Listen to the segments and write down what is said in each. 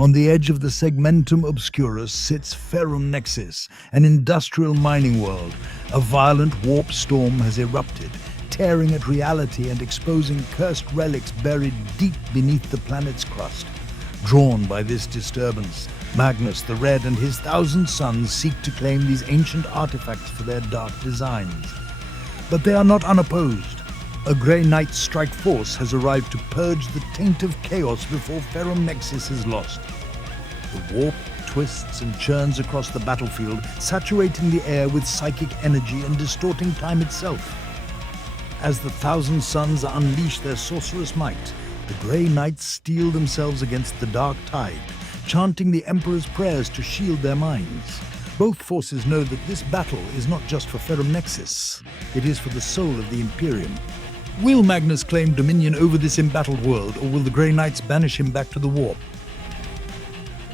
On the edge of the segmentum obscurus sits Ferrum Nexus, an industrial mining world. A violent warp storm has erupted, tearing at reality and exposing cursed relics buried deep beneath the planet's crust. Drawn by this disturbance, Magnus the Red and his 1,000 sons seek to claim these ancient artifacts for their dark designs. But they are not unopposed. A Grey Knight strike force has arrived to purge the taint of chaos before Ferrum Nexus is lost. The warp twists and churns across the battlefield, saturating the air with psychic energy and distorting time itself. As the 1,000 Suns unleash their sorcerous might, the Grey Knights steel themselves against the dark tide, chanting the Emperor's prayers to shield their minds. Both forces know that this battle is not just for Ferrum Nexus, it is for the soul of the Imperium. Will Magnus claim dominion over this embattled world, or will the Grey Knights banish him back to the warp?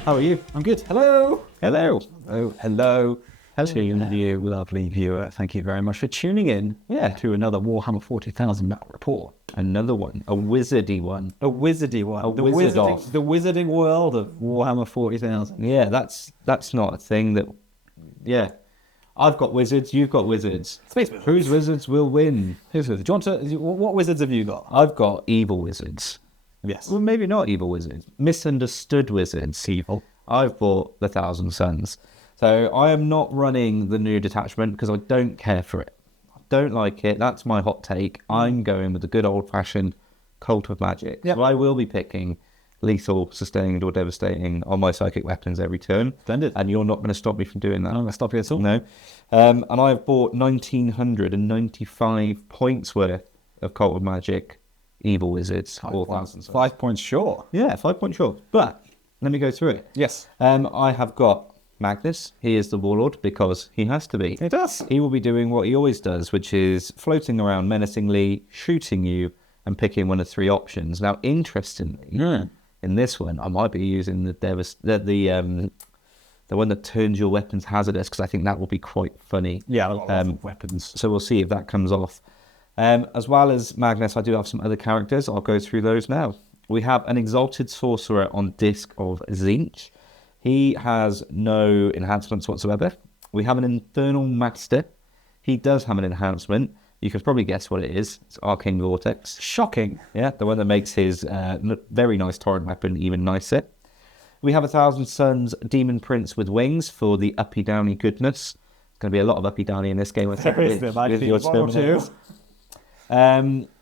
How are you? I'm good. Hello. Hello. Oh, hello. Hello, you lovely viewer. Thank you very much for tuning in to another Warhammer 40,000 battle report. Another one. A wizardy one. A wizardy one. The wizarding world of Warhammer 40,000. Yeah, that's not a thing that... Yeah. I've got wizards, you've got wizards. Space wizards. Whose wizards will win? Whose wizards? Do you want to... What wizards have you got? I've got evil wizards. Yes. Well, maybe not evil wizards. Misunderstood wizards. Evil. I've bought the 1,000 Suns. So I am not running the new detachment because I don't care for it. I don't like it. That's my hot take. I'm going with the good old-fashioned Cult of Magic. Yep. So I will be picking lethal, sustained, or devastating on my psychic weapons every turn. Splendid. And you're not going to stop me from doing that. I'm not going to stop you at all. No. And I've bought 1,995 points worth of Cult of Magic Evil Wizards. 5 points short. Yeah, 5 points short. But let me go through it. Yes. I have got Magnus. He is the warlord because he has to be. He does. He will be doing what he always does, which is floating around menacingly, shooting you, and picking one of 3 options. Now, interestingly, in this one, I might be using the one that turns your weapons hazardous, because I think that will be quite funny. Yeah, a lot of weapons. So we'll see if that comes off. As well as Magnus, I do have some other characters. I'll go through those now. We have an Exalted Sorcerer on Disc of Zinch. He has no enhancements whatsoever. We have an Infernal Master. He does have an enhancement. You can probably guess what it is. It's Arcane Vortex. Shocking. Yeah, the one that makes his very nice torrent weapon even nicer. We have 1,000 Suns Demon Prince with wings for the uppy-downy goodness. There's going to be a lot of uppy-downy in this game. With your Terminators.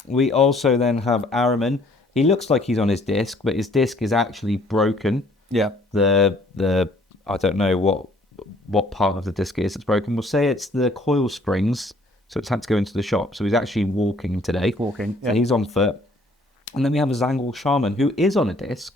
We also then have Araman. He looks like he's on his disc, but his disc is actually broken. Yeah. The I don't know what part of the disc it is that's broken. We'll say it's the coil springs, so it's had to go into the shop. So he's actually walking today. Walking. So he's on foot. And then we have a Zangul Shaman who is on a disc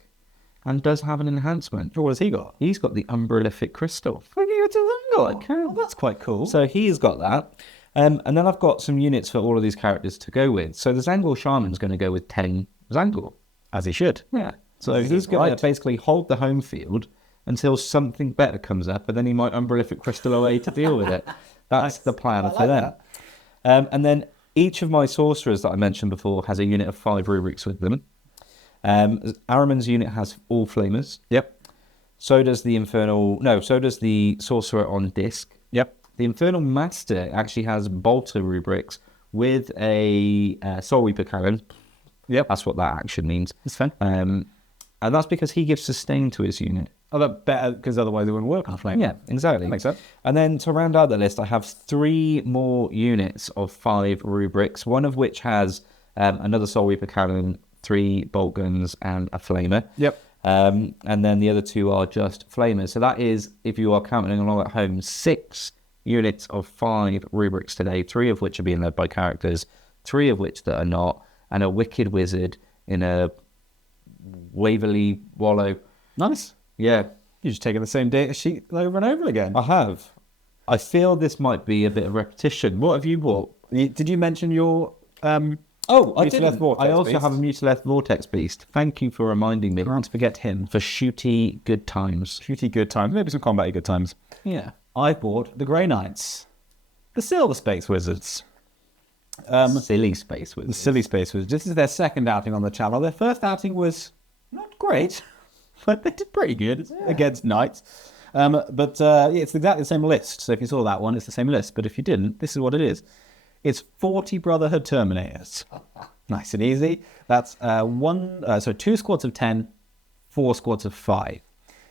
and does have an enhancement. What has he got? He's got the Umbralific Crystal. Oh, that's quite cool. So he's got that. And then I've got some units for all of these characters to go with. So the Zangul Shaman's going to go with 10 Zangul. As he should. Yeah. So he's going to basically hold the home field until something better comes up, and then he might Umbralific Crystal away to deal with it. That's the plan for that. And then each of my sorcerers that I mentioned before has a unit of 5 rubrics with them. Araman's unit has all flamers. Yep. So does the sorcerer on disc. Yep. The Infernal Master actually has bolter rubrics with a Soul Reaper cannon. Yep. That's what that action means. It's fun. And that's because he gives sustain to his unit. Oh, that's better, because otherwise it wouldn't work on a flame. Yeah, exactly. That makes sense. And then to round out the list, I have 3 more units of 5 rubrics, one of which has another Soul Reaper cannon, 3 bolt guns, and a flamer. Yep. And then the other 2 are just flamers. So that is, if you are counting along at home, 6 units of 5 rubrics today, 3 of which are being led by characters, 3 of which that are not, and a Wicked Wizard in a Waverly Wallow. Nice. Yeah. You're just taking the same data sheet over and over again. I have. I feel this might be a bit of repetition. What have you bought? Did you mention your... I didn't. I also have a Mutileth Vortex Beast. Thank you for reminding me. Can't forget him. For shooty good times. Shooty good times. Maybe some combat good times. Yeah. I bought the Grey Knights. The Silver Space Wizards. Silly Space Wizards. The Silly Space Wizards. This is their second outing on the channel. Their first outing was not great. but they did pretty good against knights. It's exactly the same list. So if you saw that one, it's the same list. But if you didn't, this is what it is. It's 40 Brotherhood Terminators. Nice and easy. That's 2 squads of 10, 4 squads of 5.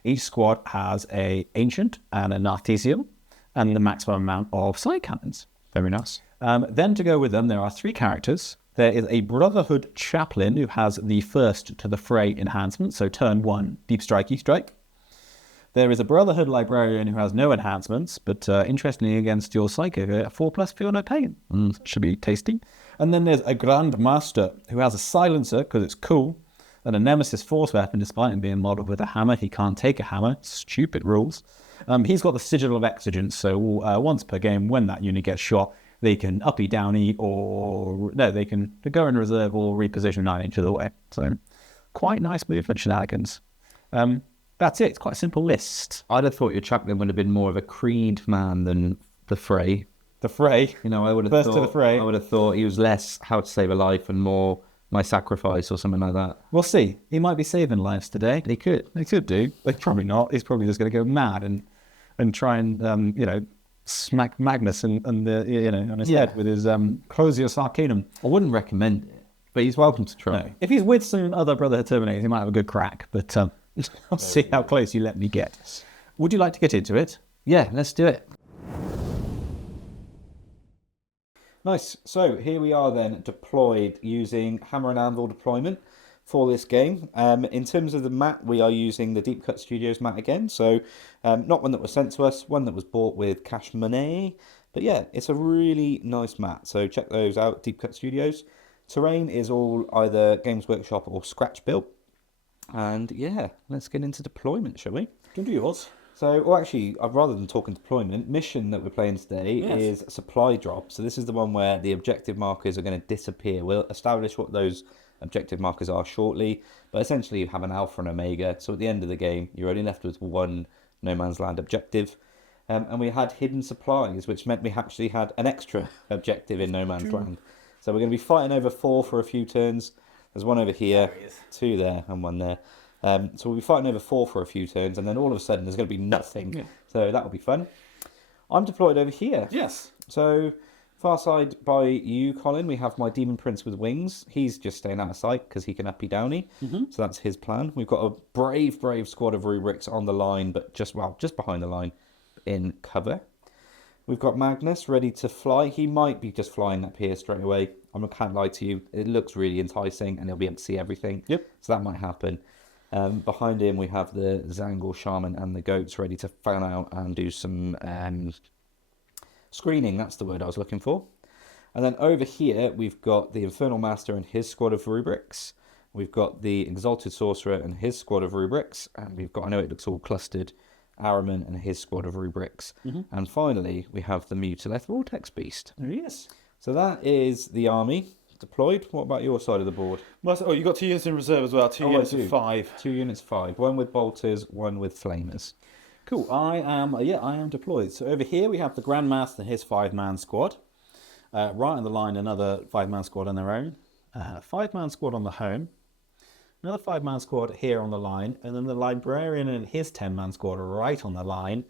Each squad has a Ancient and an Artesium, and the maximum amount of side cannons. Very nice. Then to go with them, there are 3 characters. There is a Brotherhood Chaplain who has the first to the fray enhancement, so turn 1, deep strike, strike. There is a Brotherhood Librarian who has no enhancements, but interestingly against your Psycho, 4+ feel no pain. Should be tasty. And then there's a Grand Master who has a Silencer because it's cool, and a Nemesis Force Weapon. Despite him being modelled with a hammer, he can't take a hammer. Stupid rules. He's got the Sigil of Exigence, so once per game when that unit gets shot, they can uppy downy they can go in reserve or reposition 9 inches away. So quite nice movement shenanigans. That's it. It's quite a simple list. I'd have thought your chaplain would have been more of a Creed man than the Fray. The Fray? You know, I would have First thought, to the Fray. I would have thought he was less How to Save a Life and more My Sacrifice or something like that. We'll see. He might be saving lives today. He could. He could do. But probably not. He's probably just going to go mad and try and, smack Magnus on his head with his Closius Arcanum. I wouldn't recommend it, but he's welcome to try. No. If he's with some other Brotherhood Terminators, he might have a good crack, but I'll see how close you let me get. Would you like to get into it? Yeah, let's do it. Nice. So here we are then deployed using Hammer and Anvil deployment for this game. In terms of the mat, we are using the Deep Cut Studios mat again. So not one that was sent to us, one that was bought with cash money. But yeah, it's a really nice mat. So check those out, Deep Cut Studios. Terrain is all either Games Workshop or Scratch built. And yeah, let's get into deployment, shall we? Can do yours. So, well, actually, rather than talking deployment, mission that we're playing today is supply drop. So this is the one where the objective markers are going to disappear. We'll establish what those objective markers are shortly, but essentially you have an alpha and omega. So at the end of the game, you're only left with one no man's land objective. And we had hidden supplies, which meant we actually had an extra objective in no man's land. So we're going to be fighting over 4 for a few turns. There's one over here, 2 there, and 1 there. So we'll be fighting over 4 for a few turns, and then all of a sudden there's going to be nothing. Yeah. So that'll be fun. I'm deployed over here. Yes. So far side by you, Colin, we have my Demon Prince with wings. He's just staying out of sight because he can uppy downy. So that's his plan. We've got a brave squad of rubrics on the line, but just behind the line in cover. We've got Magnus ready to fly. He might be just flying up here straight away. I can't lie to you. It looks really enticing, and he'll be able to see everything. Yep. So that might happen. Behind him, we have the Zangor Shaman and the goats ready to fan out and do some screening. That's the word I was looking for. And then over here, we've got the Infernal Master and his squad of rubrics. We've got the Exalted Sorcerer and his squad of rubrics. And we've got, I know it looks all clustered, Araman and his squad of rubrics. And finally, we have the Mutileth Vortex Beast. There he is. So that is the army deployed. What about your side of the board? Oh, you got 2 units in reserve as well. 2 units of 5. 2 units 5. 1 with bolters, 1 with flamers. Cool. I am deployed. So over here we have the Grandmaster and his 5-man squad. Right on the line, another 5-man squad on their own. 5-man squad on the home. Another 5-man squad here on the line. And then the Librarian and his 10-man squad right on the line.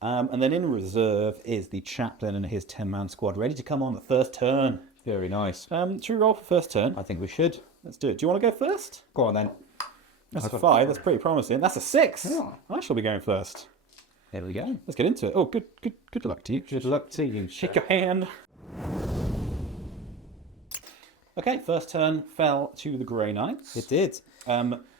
And then in reserve is the Chaplain and his 10-man squad ready to come on the first turn. Very nice. Should we roll for first turn? I think we should. Let's do it. Do you want to go first? Go on then. That's a 5. That's pretty promising. That's a 6. Yeah. I shall be going first. Here we go. Let's get into it. Oh, good luck to you. Good luck to you. Shake your hand. Okay, first turn fell to the Grey Knights. It did.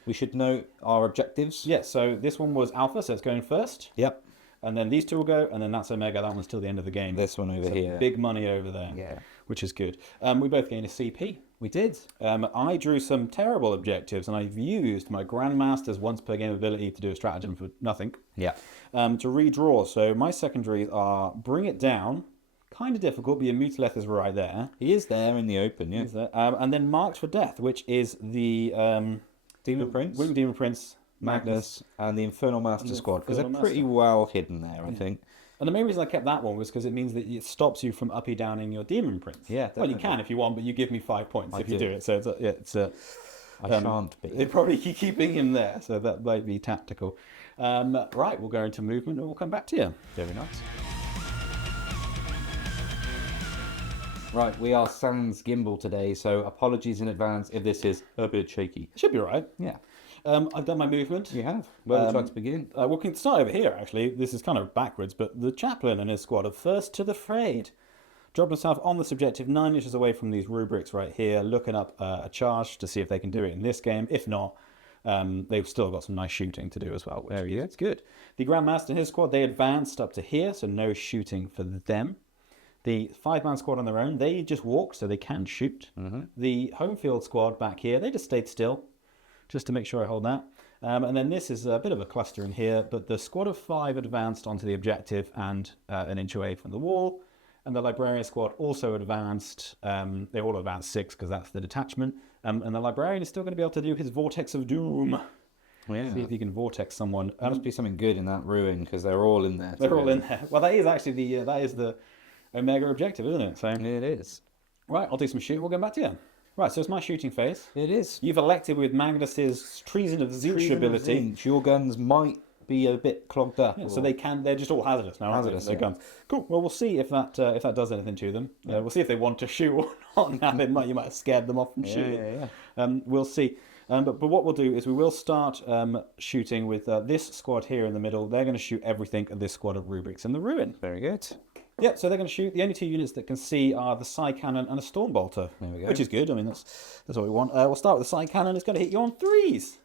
We should note our objectives. Yeah, so this one was Alpha, so it's going first. Yep. And then these 2 will go, and then that's Omega. That one's till the end of the game. This one over here. Big money over there. Yeah. Which is good. We both gained a CP. We did. I drew some terrible objectives, and I've used my Grandmaster's once per game ability to do a stratagem for nothing. Yeah. To redraw. So my secondaries are Bring It Down. Kind of difficult, but your Mutileth is right there. He is there in the open, yeah. And then Marks for Death, which is the Demon Prince, Winged Demon Prince, Magnus, and the Infernal Master squad, because they're pretty well hidden there, I think. And the main reason I kept that one was because it means that it stops you from uppy downing your Demon Prince. Yeah, well, you can if you want, but you give me 5 points if you do it. So I shan't be. They're probably keeping him there, so that might be tactical. Right, we'll go into movement and we'll come back to you. Very nice. Right, we are sans gimbal today, so apologies in advance if this is a bit shaky. Should be all right. Yeah, I've done my movement. you have. Where would you like to begin? We can start over here, actually. This is kind of backwards, but the chaplain and his squad are first to the frayed. Drop himself on this objective 9 inches away from these rubrics right here, looking up a charge to see if they can do it in this game. If not, they've still got some nice shooting to do as well. There you go. It's good. The Grandmaster and his squad, they advanced up to here, so no shooting for them. The 5-man squad on their own, they just walked, so they can shoot. The home field squad back here, they just stayed still, just to make sure I hold that. And then this is a bit of a cluster in here, but the squad of 5 advanced onto the objective and an inch away from the wall. And the librarian squad also advanced. They all advanced 6 because that's the detachment. And the librarian is still going to be able to do his Vortex of Doom. Yeah. See if he can vortex someone. There must be something good in that ruin because they're all in there. They're all in there. Well, that is actually the Omega objective, isn't it? So It is. right, I'll do some shooting. We'll get back to you. Right, so it's my shooting phase. It is. You've elected with Magnus's Treason of Zinch ability. Zinch. Your guns might be a bit clogged up. Yeah, so they're just all hazardous now, aren't Hazardous, they? yeah. Guns. Cool. Well, we'll see if that does anything to them. We'll see if they want to shoot or not. Now you might have scared them off from shooting. We'll see. But what we'll do is we will start shooting with this squad here in the middle. They're going to shoot everything at this squad of rubrics in the ruin. Very good. Yeah, so they're going to shoot. The only 2 units that can see are the side cannon and a storm bolter. There we go. Which is good. I mean, that's what we want. We'll start with the side cannon. It's going to hit you on 3s.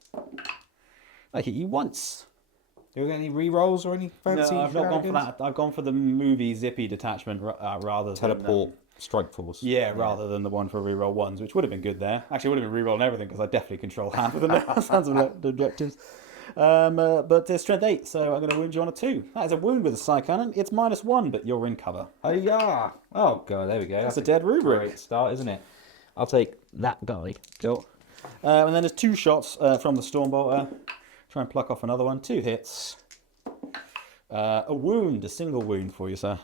I hit you once. Do you get any re-rolls or any fancy No, I've not gone for shenanigans? that. I've gone for the movie zippy detachment rather Teleport, strike force. than rather than the one for reroll ones, which would have been good there. Actually, would have been rerolling everything because I definitely control half of the sounds of the objectives. But it's strength 8, so I'm going to wound you on a 2. That is a wound with a side cannon. It's -1, but you're in cover. Oh yeah. Oh god, there we go. That's a dead rubric. Great start, isn't it? I'll take that guy. Cool. And then there's 2 shots from the Stormbolter. Try and pluck off another one. 2 hits. A wound, a single wound for you, sir.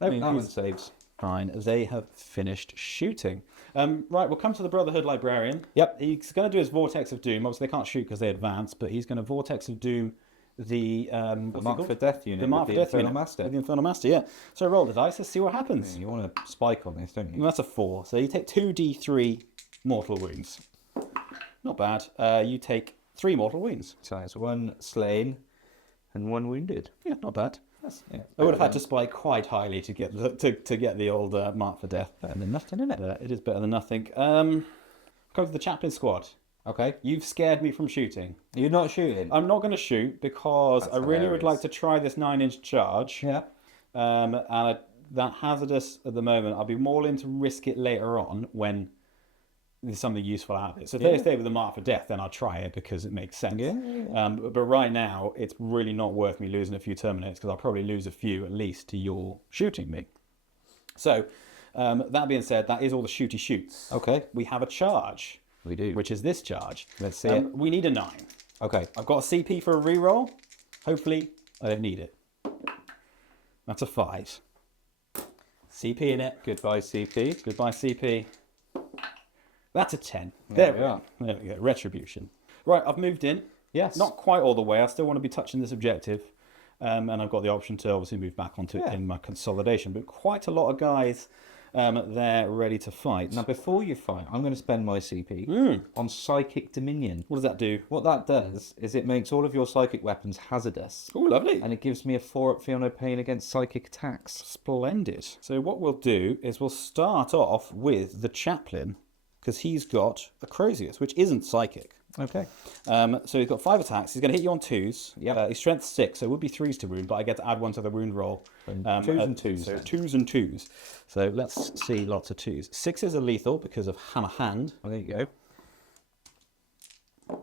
That one saves. Fine. They have finished shooting. Right, we'll come to the Brotherhood Librarian. Yep. He's going to do his Vortex of Doom. Obviously, they can't shoot because they advance, but he's going to Vortex of Doom the Mark for Death unit. The Mark for with the Death Infernal unit. Master. With the Infernal Master, yeah. So roll the dice. Let's see what happens. You want a spike on this, don't you? And that's a 4. So you take 2d3 mortal wounds. Not bad. You take 3 mortal wounds. So it's 1 slain and 1 wounded. Yeah, not bad. Yeah. I would have had to spike quite highly to get the old Mark for Death. Better than nothing, isn't it? It is better than nothing. Come to the Chaplain squad. Okay. You've scared me from shooting. You're not shooting. I'm not going to shoot because That's I really would hilarious. like to try this 9-inch charge. Yeah. That hazardous at the moment. I'll be more in to risk it later on when there's something useful out of it. So if they stay with the Mark for Death, then I'll try it because it makes sense. But right now, it's really not worth me losing a few Terminators because I'll probably lose a few at least to your shooting me. So that being said, that is all the shooty shoots. Okay. We have a charge. We do. Which is this charge. Let's see it. We need a 9. Okay. I've got a CP for a reroll. Hopefully, I don't need it. That's a 5. CP in it. Goodbye, CP. Goodbye, CP. That's a 10. There we are. There we go. Retribution. Right, I've moved in. Yes. Not quite all the way. I still want to be touching this objective. And I've got the option to obviously move back onto it in my consolidation. But quite a lot of guys there ready to fight. Now, before you fight, I'm going to spend my CP on Psychic Dominion. What does that do? What that does is it makes all of your psychic weapons hazardous. Oh, lovely. And it gives me a 4-up feel no pain against psychic attacks. Splendid. So what we'll do is we'll start off with the Chaplain because he's got a Crozius, which isn't psychic. Okay. So he's got 5 attacks. He's going to hit you on 2s. Yep. He's strength 6, so it would be 3s to wound, but I get to add 1 to the wound roll. 2s and 2s. So 2s and 2s. So let's see lots of 2s. 6s are lethal because of hammer hand. Well, there you go.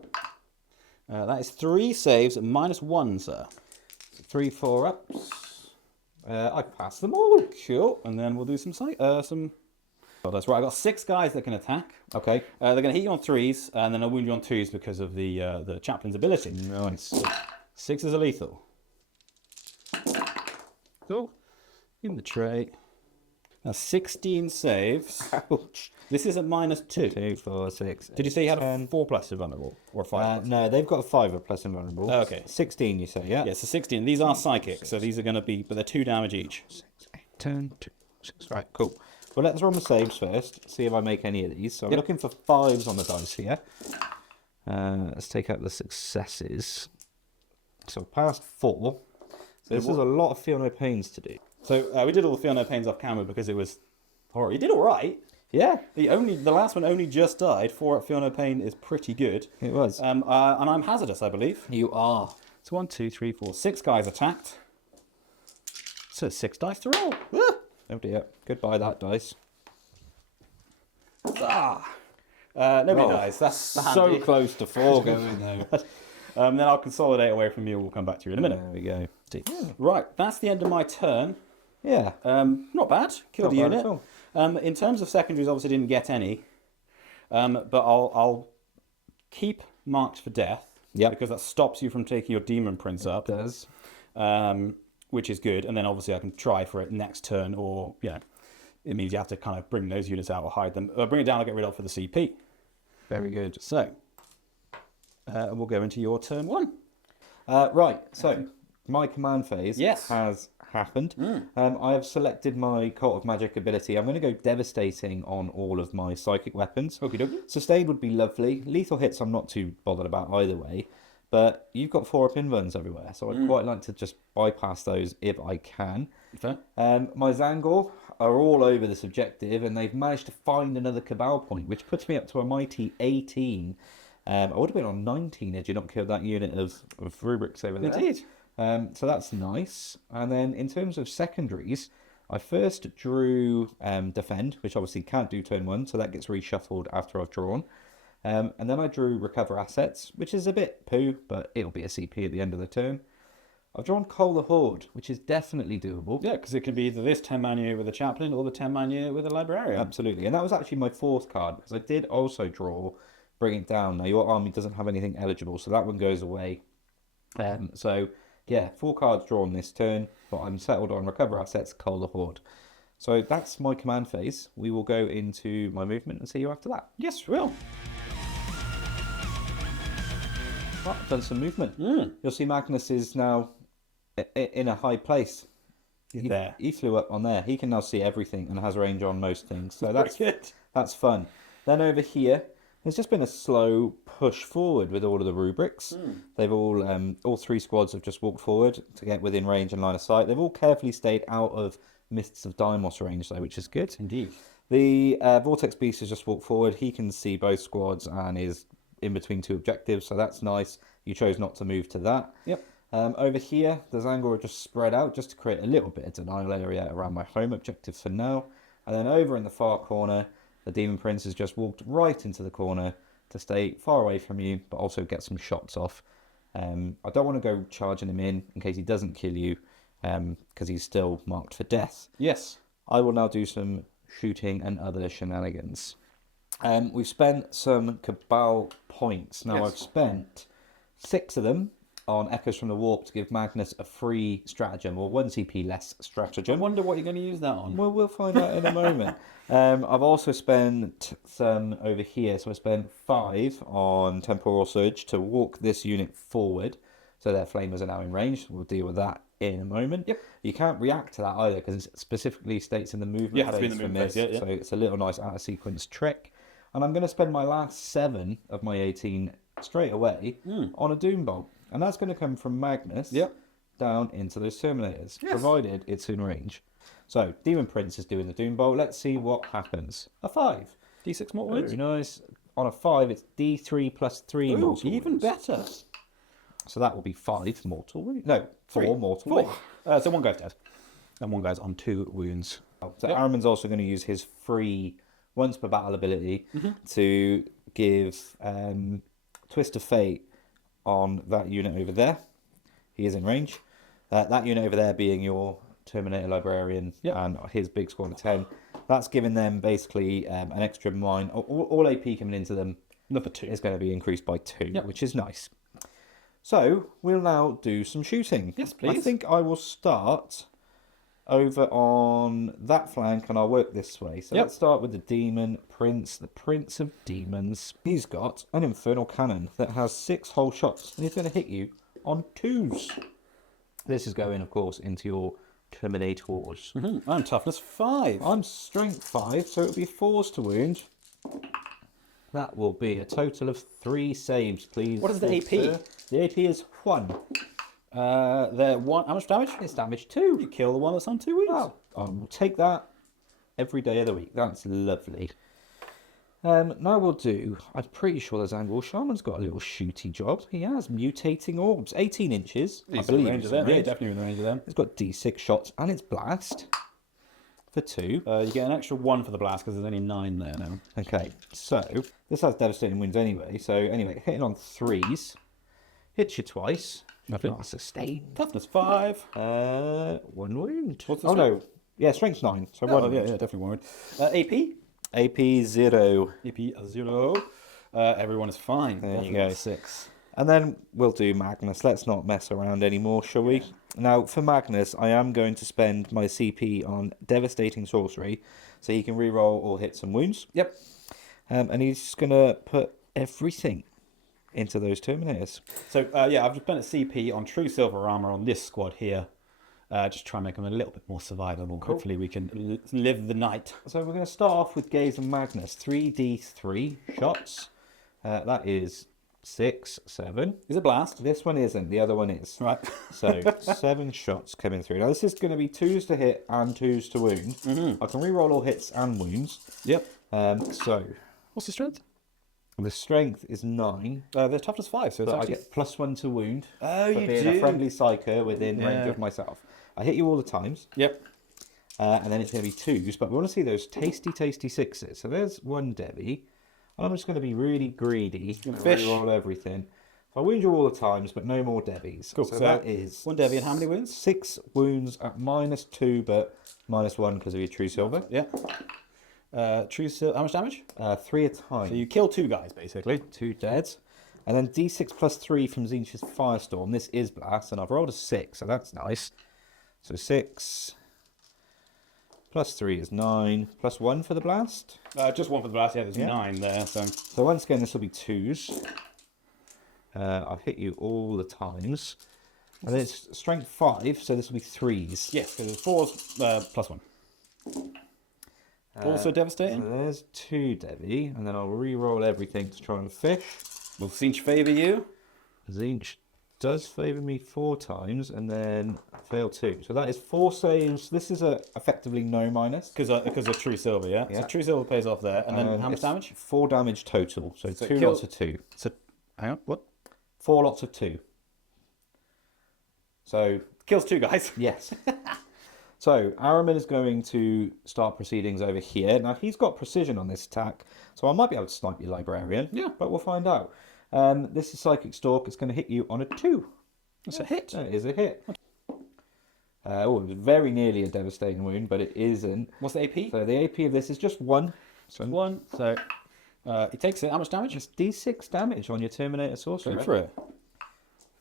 That is 3 saves at -1, sir. 3 4-ups. I passed them all. Cool. And then we'll do some Oh, that's right. I've got 6 guys that can attack. Okay. They're going to hit you on 3s, and then I'll wound you on 2s because of the Chaplain's ability. Nice. 6s are lethal. Cool. In the tray. That's 16 saves. Ouch. This is at -2. 2, 4, 6. Did you say you had a 10. 4+ invulnerable or 5+? No, they've got a 5 plus invulnerable. Oh, okay. 16, you say, yeah? Yeah, so 16. These are psychic, so these are going to be, but they're 2 damage each. 6, 8, 10, 2, 6. Right, cool. Well, let's run the saves first, see if I make any of these. So I'm looking for 5s on the dice here. Let's take out the successes. So past 4. So this is a lot of Feel No Pains to do. So we did all the Feel No Pains off camera because it was horrible. You did all right. Yeah, The last one only just died. 4 at Feel No Pain is pretty good. it was. And I'm hazardous, I believe. You are. So 1, 2, 3, 4, 6 guys attacked. So 6 dice to roll. Ah! Oh dear. Goodbye, that dice. Nobody dies. That's So handy. close to 4 going though. Then I'll consolidate away from you. We'll come back to you in a minute. There we go. Right, that's the end of my turn. Yeah. Not bad. Killed a Not bad unit. at all. In terms of secondaries, obviously didn't get any. But I'll keep marked for death. Yep. Because that stops you from taking your Demon Prince up. It does. Which is good. And then obviously I can try for it next turn, or it means you have to kind of bring those units out or hide them. Bring it down or get rid of for the CP. Very good. So we'll go into your turn 1. Right, so my command phase Yes. has happened. I have selected my Cult of Magic ability. I'm going to go Devastating on all of my psychic weapons. Okie dokie. Sustained would be lovely. Lethal hits I'm not too bothered about either way. But you've got 4 up invuns everywhere, so I'd quite like to just bypass those if I can. Fair. My Zangor are all over this objective, and they've managed to find another Cabal point, which puts me up to a mighty 18. I would have been on 19 had you not killed that unit of rubrics over there. Indeed. So that's nice. And then in terms of secondaries, I first drew Defend, which obviously can't do turn 1, so that gets reshuffled after I've drawn. And then I drew Recover Assets, which is a bit poo, but it'll be a CP at the end of the turn. I've drawn Cull the Horde, which is definitely doable. Yeah, because it can be either this 10-man unit with a chaplain or the 10-man unit with a librarian. Absolutely. And that was actually my 4th card, because I did also draw Bring It Down. Now, your army doesn't have anything eligible, so that one goes away. So, yeah, 4 cards drawn this turn, but I'm settled on Recover Assets, Cull the Horde. So that's my command phase. We will go into my movement and see you after that. Yes, will. Right, I've done some movement. You'll see Magnus is now in a high place. There. He flew up on there. He can now see everything and has range on most things. So that's Good. that's fun. Then over here, there's just been a slow push forward with all of the rubrics. They've all 3 squads have just walked forward to get within range and line of sight. They've all carefully stayed out of Mists of Deimos range though, which is good. Indeed. The Vortex Beast has just walked forward. He can see both squads and is in between 2 objectives, so that's nice. You chose not to move to that. Yep. Over here, the Zangor are just spread out just to create a little bit of denial area around my home objective for now. And then over in the far corner, the Demon Prince has just walked right into the corner to stay far away from you, but also get some shots off. I don't want to go charging him in case he doesn't kill you, because he's still marked for death. Yes. I will now do some shooting and other shenanigans. We've spent some Cabal points. Now, Yes. I've spent 6 of them on Echoes from the Warp to give Magnus a free stratagem, or 1 CP less I stratagem. wonder what you're going to use that on. Well, we'll find out in a moment. I've also spent some over here. So I spent 5 on Temporal Surge to walk this unit forward. So their flamers are now in range. We'll deal with that in a moment. Yep. You can't react to that either because it specifically states in the movement Yeah, it has to be in phase the for movement phase, Mist. yeah. So it's a little nice out of sequence trick. And I'm going to spend my last 7 of my 18 straight away on a Doom Bolt. And that's going to come from Magnus Yep. down into those Terminators, provided it's in range. So, Demon Prince is doing the Doom Bolt. Let's see what happens. A 5. D6 mortal wounds. Very nice. On a 5, it's D3 plus 3 Ooh, mortal even wounds. better. So that will be 5 mortal wounds. No, 4 Three. mortal 4. wounds. So 1 guy's dead. And 1 guy's on 2 wounds. So Araman's also going to use his free once per battle ability to give Twist of Fate on that unit over there. He is in range. That unit over there being your Terminator Librarian and his big squad of 10. That's giving them basically an extra mine. All AP coming into them Another 2. is going to be increased by 2, Yep. which is nice. So we'll now do some shooting. Yes, I please. think I will start over on that flank, and I'll work this way. So let's start with the Demon Prince, the Prince of Demons. He's got an Infernal Cannon that has 6 whole shots, and he's going to hit you on 2s. This is going, of course, into your Terminators. I'm toughness 5. I'm strength 5, so it'll be 4s to wound. That will be a total of 3 saves, please. What is the AP? The AP is 1. They're 1. How much damage? It's damage 2. You kill the one that's on 2 wounds. Oh, I will take that every day of the week. That's lovely. Now we'll do, I'm pretty sure the Zangor Shaman's got a little shooty job. He has mutating orbs, 18 inches. He's I believe in the range of them. Yeah, definitely in the range of them. He's got D6 shots and it's blast for 2. You get an extra 1 for the blast because there's only 9 there now. Okay, so this has devastating wounds anyway. So anyway, hitting on 3s, hits you twice. Not sustain. Toughness 5. 1 wound. What's the oh strength? no, yeah, strength's 9. So Oh, 1 yeah, wound. yeah, definitely 1 wound. AP? AP 0. AP 0. Everyone is fine. There you go. 6. And then we'll do Magnus. Let's not mess around anymore, shall we? Now, for Magnus, I am going to spend my CP on Devastating Sorcery, so he can reroll or hit some wounds. Yep. And he's just going to put everything into those Terminators. So, yeah, I've just spent a CP on True Silver Armor on this squad here. Just try and make them a little bit more survivable. Hopefully we can live the night. So we're going to start off with Gaze and Magnus. 3d3 shots. That is 6, 7. Is it blast? This one isn't. The other one is. Right. So 7 shots coming through. Now this is going to be 2s to hit and 2s to wound. I can reroll all hits and wounds. Yep. So What's the strength? the strength is 9. The toughness 5, so it's But I actually... get +1 to wound. Oh, for you being do? a friendly psyker within range Yeah. of myself. I hit you all the times. Yep. And then it's going to be 2s, but we want to see those tasty 6s. So there's 1 Debbie. And I'm just going to be really greedy. You're gonna fish. Roll everything. So I wound you all the times, but no more Debbies. Cool. So that is 1 Debbie and how many wounds? 6 wounds at -2, but -1 because of your true silver. Yeah. True Silver... How much damage? 3 a time. So you kill 2 guys, basically. 2 deads. And then D6 +3 from Zinch's Firestorm. This is blast, and I've rolled a 6, so that's nice. So 6 +3 is 9, +1 for the blast. Just 1 for the blast. Yeah, there's 9 there, so... So once again, this will be 2s. I've hit you all the times. And then it's strength 5, so this will be 3s. Yes, so there's 4s +1. Also devastating. So there's 2 Debbie, and then I'll re-roll everything to try and fish. Will Zinch favour you? Zinch does favour me 4 times, and then fail 2. So that is 4 saves. This is effectively no minus. Because of True Silver, yeah? Yeah. So True Silver pays off there. And then how much it's damage? 4 damage total. So, So 2 kill- lots of 2. So, hang on, what? 4 lots of 2. So, Kills 2 guys. yes. So, Aramin is going to start proceedings over here. Now, he's got precision on this attack, so I might be able to snipe your Librarian. Yeah. But we'll find out. This is Psychic Stalk. It's going to hit you on a 2. That's a hit. That is a hit. It was very nearly a devastating wound, but it isn't. What's the AP? So, the AP of this is just 1. So, 1. So, he takes it. How much damage? Just D6 damage on your Terminator Sorcerer. Go for it.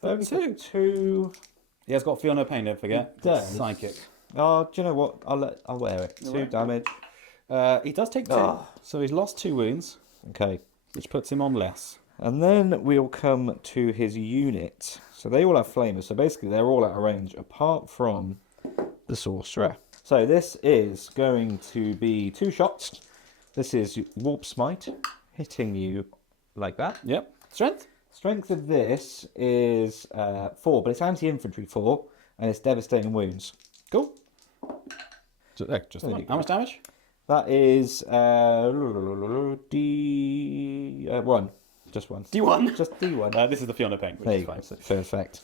32. 2. He has got Feel No Pain, don't forget. He does. Psychic. Oh, do you know what? I'll wear it. 2 damage. He does take 2. So he's lost 2 wounds, Okay. which puts him on less. And then we'll come to his unit. So they all have flamers. So basically they're all out of range apart from the sorcerer. So this is going to be 2 shots. This is Warp Smite, hitting you like that. Yep. Strength? Strength of this is 4, but it's anti-infantry 4, and it's devastating wounds. Cool. Just There one. you How go. much damage? That is D1. Just 1. D1. Just D1. This is the Feel No Pain, which There is you go. fine. Perfect.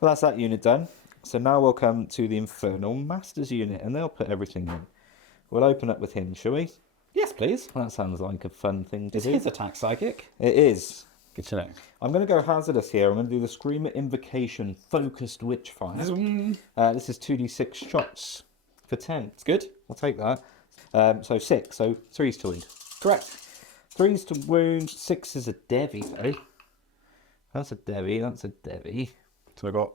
Well, that's that unit done. So now we'll come to the Infernal Masters unit, and they'll put everything in. We'll open up with him, shall we? Yes, please. That sounds like a fun thing to Is do. his attack psychic? It is. Good to know. I'm going to go hazardous here. I'm going to do the Screamer Invocation Focused Witchfire. This is 2d6 shots for 10. It's good. I'll take that. So 6, so 3's to wound. Correct. 3's to wound, 6 is a Devi, though. That's a Devi, that's a Devi. So I got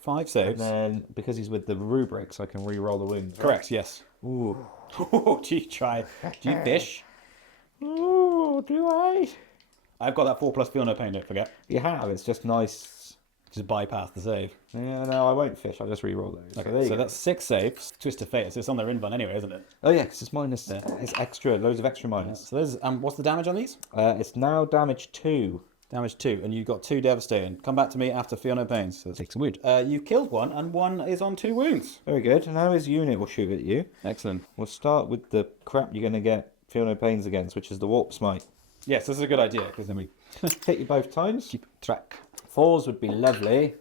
5 And saves. then, because he's with the rubrics, I can re-roll the wounds. right? Correct, yes. Ooh. Oh, do you try? Do you fish? Ooh, do I? I've got that 4+ feel no pain, don't forget. You have. It's just nice. Just bypass the save. Yeah, no, I won't fish. I'll just re-roll those. Okay, there you so go. that's 6 saves. Twist of fate. So it's on their invuln anyway, isn't it? Oh yeah, 'cause it's minus. It's extra. Loads of extra minus. So there's what's the damage on these? It's now damage 2. Damage 2, and you've got 2 devastating. Come back to me after feel no pain. So Takes a wound. you killed one, and one is on 2 wounds. Very good. Now his unit will shoot at you. Excellent. We'll start with the crap you're going to get feel no pains against, which is the warp smite. Yes, this is a good idea because then we Hit you both times. keep track. 4s would be lovely.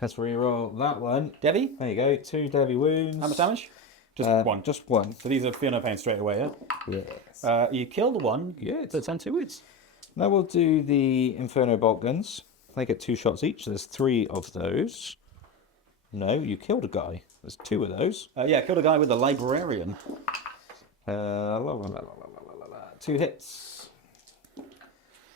Let's re-roll that one. Devi, There you go. 2 Devi wounds. how much damage? Just one. Just one. So these are feel no pain straight away, yeah? Yes. You killed the one. Good. So it's on 2 wounds. Now we'll do the Inferno Bolt Guns. They get 2 shots each. So there's 3 of those. No, you killed a guy. There's 2 of those. Yeah, killed a guy with a librarian. 2 hits.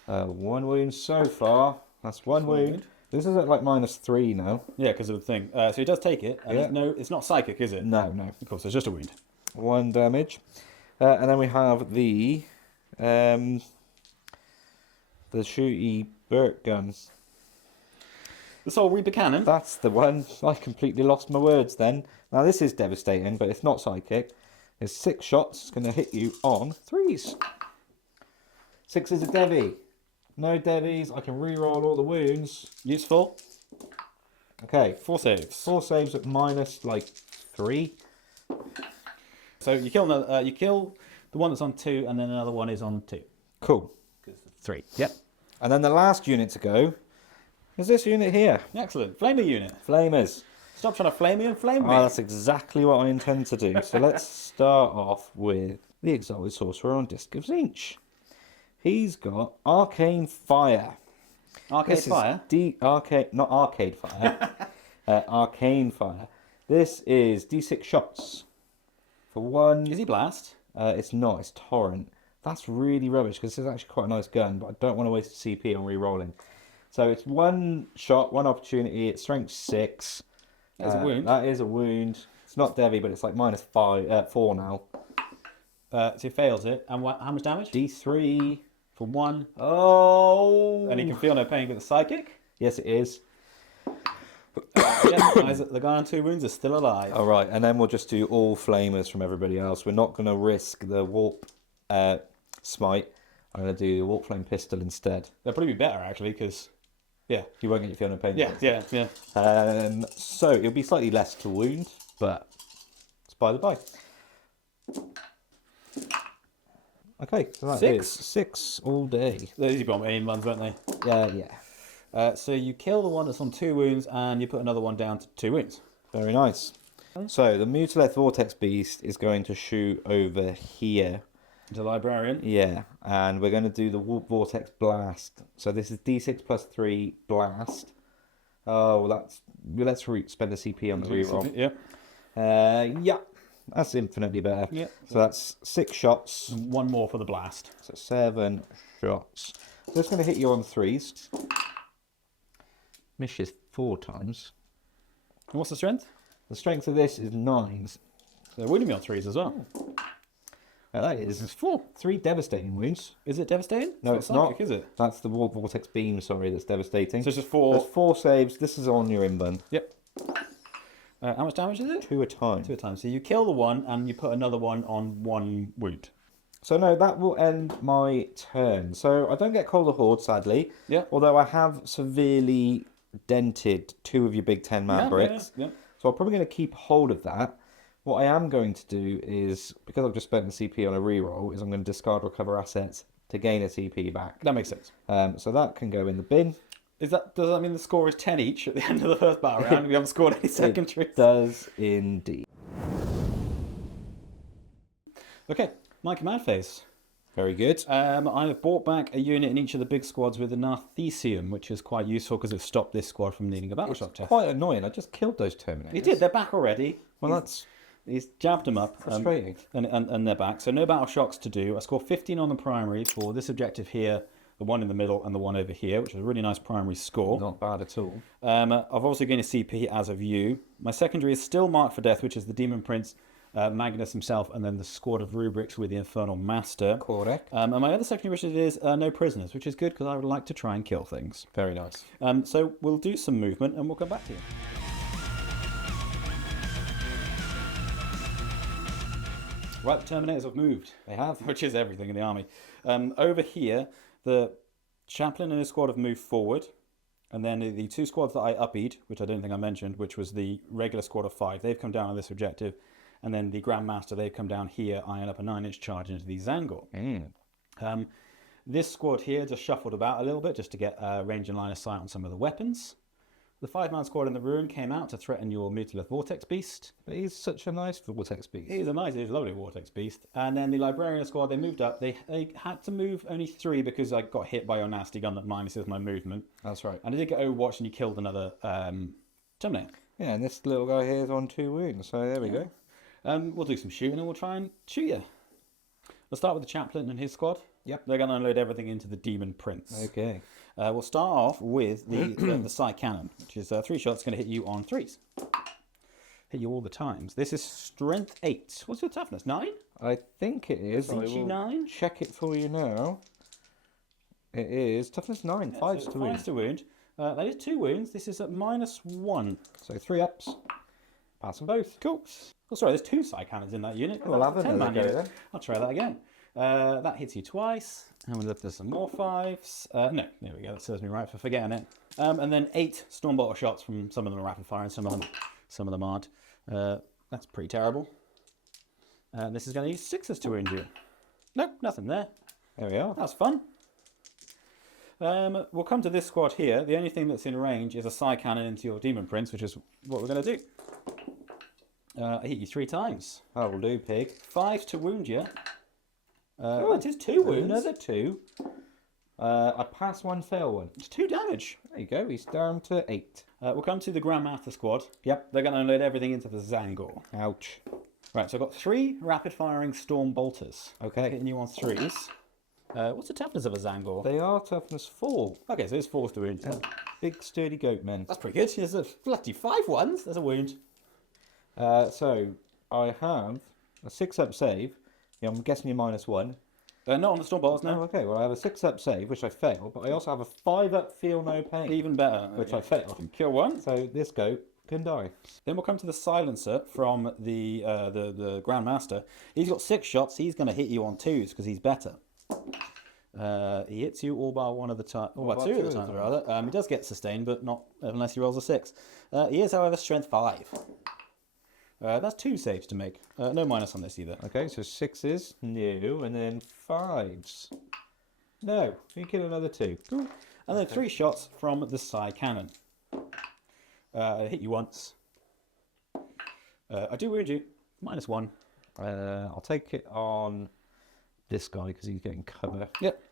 1 wound so far. That's 1 wound. This is at like -3 now. Yeah, because of the thing. So he does take it. And Yeah. it's not psychic, is it? No, no. Of course, it's just a wound. 1 damage. And then we have the shooty Burt gun. The Soul Reaper Cannon. That's the one. I completely lost my words then. Now this is devastating, but it's not psychic. It's 6 shots. It's going to hit you on 3s. 6 is a Devi. No Devis. I can re-roll all the wounds. Useful. Okay, 4 saves. 4 saves at -3. So you kill you kill the one that's on 2, and then another one is on 2. Cool. 3. Yep. And then the last unit to go is this unit here. Excellent. Flamer unit. Flamers. Stop trying to flame me and flame me. Oh, that's exactly what I intend to do. So let's start off with the Exalted Sorcerer on Disc of Zinch. He's got Arcane Fire. Arcade This is Fire. Not Arcade Fire. Arcane Fire. This is D6 shots. For 1. Is he blast? It's not. It's Torrent. That's really rubbish because this is actually quite a nice gun, but I don't want to waste CP on re-rolling. So it's 1 shot, 1 opportunity. It's strength 6. That's a wound. That is a wound. It's not Devi, but it's like -4 now. So he fails it. And how much damage? D3. For 1. Oh! And he can feel no pain with the psychic. Yes, it is. The guy on 2 wounds is still alive. All right, and then we'll just do all flamers from everybody else. We're not going to risk the warp smite. I'm going to do the warp flame pistol instead. That'd probably be better, actually, because... Yeah. You won't get your feel no pain. Yeah. So it'll be slightly less to wound, but it's by the by. Okay, so that 6? is 6 all day. They're easy bomb aim ones, weren't they? Yeah. So you kill the one that's on 2 wounds, and you put another one down to 2 wounds. Very nice. So the Mutileth Vortex Beast is going to shoot over here. The librarian. Yeah, and we're going to do the Warp Vortex Blast. So this is D6 +3 blast. Oh, let's spend a CP on the reroll. Yeah. Yeah, that's infinitely better. Yeah. So that's 6 shots. 1 more for the blast. So 7 shots. So it's going to hit you on 3s. Misses 4 times. And what's the strength? The strength of this is 9s. So they're wounding me on 3s as well. Now that is It's 4. 3 devastating wounds. Is it devastating? No, it's not. Psychic, is it? That's the Warp Vortex Beam, sorry, that's devastating. So it's just 4. There's 4 saves. This is on your inbun. Yep. How much damage is it? 2 a time. 2 a time. So you kill the one, and you put another one on 1 wound. So no, that will end my turn. So I don't get Cold of Horde, sadly. Yeah. Although I have severely dented 2 of your big 10-man bricks. Yeah. So I'm probably going to keep hold of that. What I am going to do is, because I've just spent the CP on a reroll, is I'm going to discard recover assets to gain a CP back. That makes sense. So that can go in the bin. Does that mean the score is 10 each at the end of the first battle round? We haven't scored any secondaries. It does indeed. Okay, my command phase. Very good. I have brought back a unit in each of the big squads with a Narthesium, which is quite useful because it stopped this squad from needing a battle shock test. Quite annoying. I just killed those Terminators. He did. They're back already. Well, He's jabbed them up. frustrating. And they're back. So no battle shocks to do. I scored 15 on the primary for this objective here the one in the middle, and the one over here, which is a really nice primary score. Not bad at all. I've obviously gained a CP as of you. My secondary is still marked for death, which is the Demon Prince, Magnus himself, and then the squad of rubrics with the Infernal Master. Correct. And my other secondary wishes is no prisoners, which is good because I would like to try and kill things. Very nice. So we'll do some movement and we'll come back to you. Right, the Terminators have moved. They have. Which is everything in the army. Over here, the chaplain and his squad have moved forward. And then the two squads that I uppied, which I don't think I mentioned, which was the regular squad of 5, they've come down on this objective. And then the Grand Master, they've come down here, eyeing up a 9-inch charge into the Zangor. This squad here just shuffled about a little bit just to get range and line of sight on some of the weapons. The 5-man squad in the ruin came out to threaten your Mutilith Vortex Beast. But he's such a nice Vortex Beast. He's a lovely Vortex Beast. And then the Librarian squad, they moved up. They had to move only 3 because I got hit by your nasty gun that minuses my movement. That's right. And I did get overwatched and you killed another Terminator. Yeah, and this little guy here is on 2 wounds, so there we go. We'll do some shooting and we'll try and shoot you. We'll start with the Chaplain and his squad. Yep. They're going to unload everything into the Demon Prince. Okay. We'll start off with the Psy Cannon, which is 3 shots, going to hit you on 3s. Hit you all the times. This is Strength 8. What's your toughness? 9? I think it is. Is she 9? Check it for you now. It is toughness 9, 5 to wound. 5 to wound. That is 2 wounds. This is at -1. So 3 ups. Pass them both. Cool. Oh, sorry, there's 2 Psy Cannons in that unit. We'll have another go then. I'll try that again. That hits you twice. And we'll look for some more 5s. No, there we go. That serves me right for forgetting it. And then 8 Stormbolter shots from some of them are rapid fire and some of them aren't. That's pretty terrible. This is going to use 6s to wound you. Nope, nothing there. There we are. That's fun. We'll come to this squad here. The only thing that's in range is a Psy Cannon into your Demon Prince, which is what we're going to do. I hit you 3 times. That will do, pig. 5 to wound you. That is 2 wounds. Another 2. I pass 1, fail 1. It's 2 damage. There you go. He's down to 8. We'll come to the Grand Master squad. Yep. They're going to unload everything into the Zangor. Ouch. Right, so I've got 3 rapid-firing Storm Bolters. Okay. Hitting you on 3s. What's the toughness of a Zangor? They are toughness 4. Okay, so it's 4 to wound. Big sturdy goat men. That's pretty good. There's a bloody 5 ones. There's a wound. So I have a 6-up save. Yeah, I'm guessing you're -1. Not on the Storm Bolters, no. Oh, okay. Well, I have a 6-up save, which I fail, but I also have a 5-up feel no pain, Even better. which I fail. Kill 1. So this goat can die. Then we'll come to the Silencer from the Grand Master. He's got 6 shots. He's going to hit you on 2s because he's better. He hits you all by 1 of the time, or by 2 at the time, rather. He does get sustained, but not unless he rolls a 6. He is, however, Strength 5. That's 2 saves to make. No minus on this either. Okay, so 6s, no, and then 5s. No, you kill another 2. Cool. And then 3 shots from the Psy Cannon. Hit you once. I do wound you. -1. I'll take it on this guy because he's getting cover. Yep.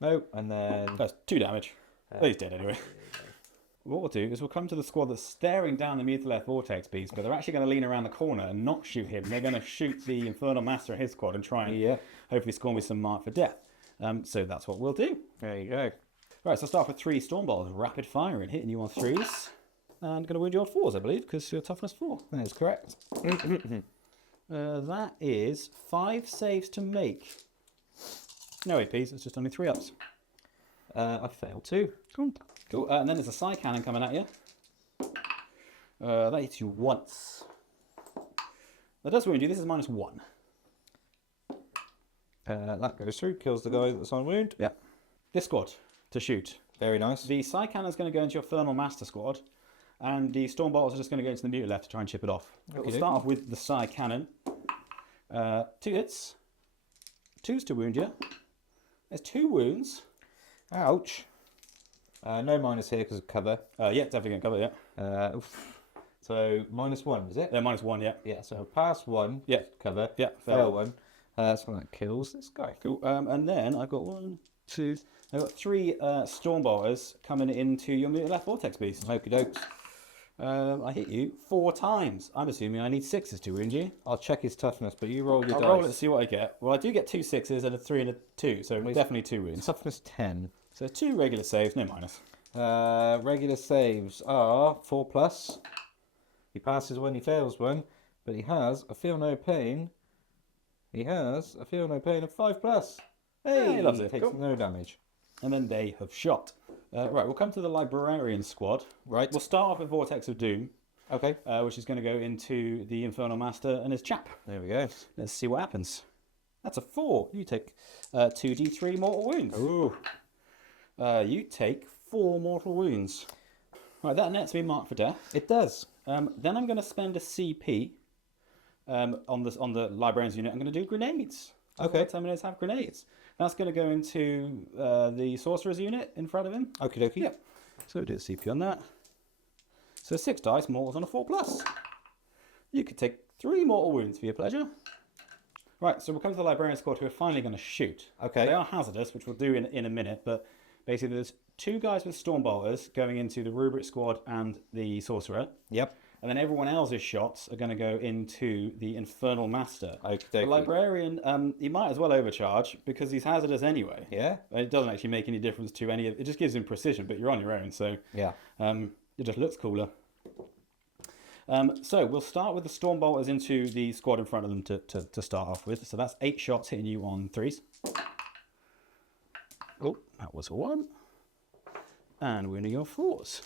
No, and then... That's 2 damage. He's dead anyway. What we'll do is we'll come to the squad that's staring down the Mutilith Vortex Beast, but they're actually going to lean around the corner and not shoot him. They're going to shoot the Infernal Master and his squad and try and hopefully score me some mark for death. So that's what we'll do. There you go. Right, so I'll start with 3 Stormbolts, rapid firing, hitting you on 3s. And going to wound you on 4s, I believe, because you're toughness 4. That is correct. That is 5 saves to make. No APs, it's just only 3 ups. I failed 2. Cool. And then there's a Psy Cannon coming at you. That hits you once. That does wound you. This is -1. That goes through, kills the guy that's on wound. Yeah. This squad to shoot. Very nice. The Psy Cannon's going to go into your Infernal Master squad, and the Storm Bolters are just going to go into the Mutilith to try and chip it off. But we'll start off with the Psy Cannon. 2 hits. 2s to wound you. There's 2 wounds. Ouch. No minus here because of cover. Yeah, definitely going to cover, yeah. So -1, is it? They're -1, yeah. Yeah, so pass 1, Yeah. cover, Yeah, fail 1. So that kills this guy. Cool. And then I've got 1, 2, I've got 3 Stormbolters coming into your Mutilith Vortex Beast. Okie dokes. I hit you 4 times. I'm assuming I need 6s to wound you. I'll check his toughness, but you roll your I'll dice. roll it and see what I get. Well, I do get 2 6s and a 3 and a 2, so definitely 2 wounds. Toughness 10. So 2 regular saves, no minus. Regular saves are 4+. He passes one, he fails one, but he has a feel no pain. He has a feel no pain of 5+. Hey, he loves it. Takes Cool. no damage. And then they have shot. Right, we'll come to the Librarian squad. Right. We'll start off with Vortex of Doom, Okay. which is going to go into the Infernal Master and his chap. There we go. Let's see what happens. That's a 4. You take 2d3 mortal wounds. Ooh. You take 4 mortal wounds. Right, that net's been marked for death. It does. Then I'm going to spend a CP on the Librarian's unit. I'm going to do grenades. Okay. Terminators have grenades. That's going to go into the Sorcerer's unit in front of him. Okie dokie. Yep. So do a CP on that. So 6 dice, mortals on a 4+. You could take 3 mortal wounds for your pleasure. Right, so we'll come to the Librarian squad who are finally going to shoot. Okay. They are hazardous, which we'll do in a minute, but basically there's 2 guys with Stormbolters going into the Rubric squad and the Sorcerer. Yep. And then everyone else's shots are going to go into the Infernal Master. Okie The dokie. Librarian, he might as well overcharge because he's hazardous anyway. Yeah. It doesn't actually make any difference to any of it. Just gives him precision, but you're on your own, so Yeah. it just looks cooler. So we'll start with the Stormbolters into the squad in front of them to start off with. So that's 8 shots hitting you on 3s. Oh, that was a 1. And we're into your 4s.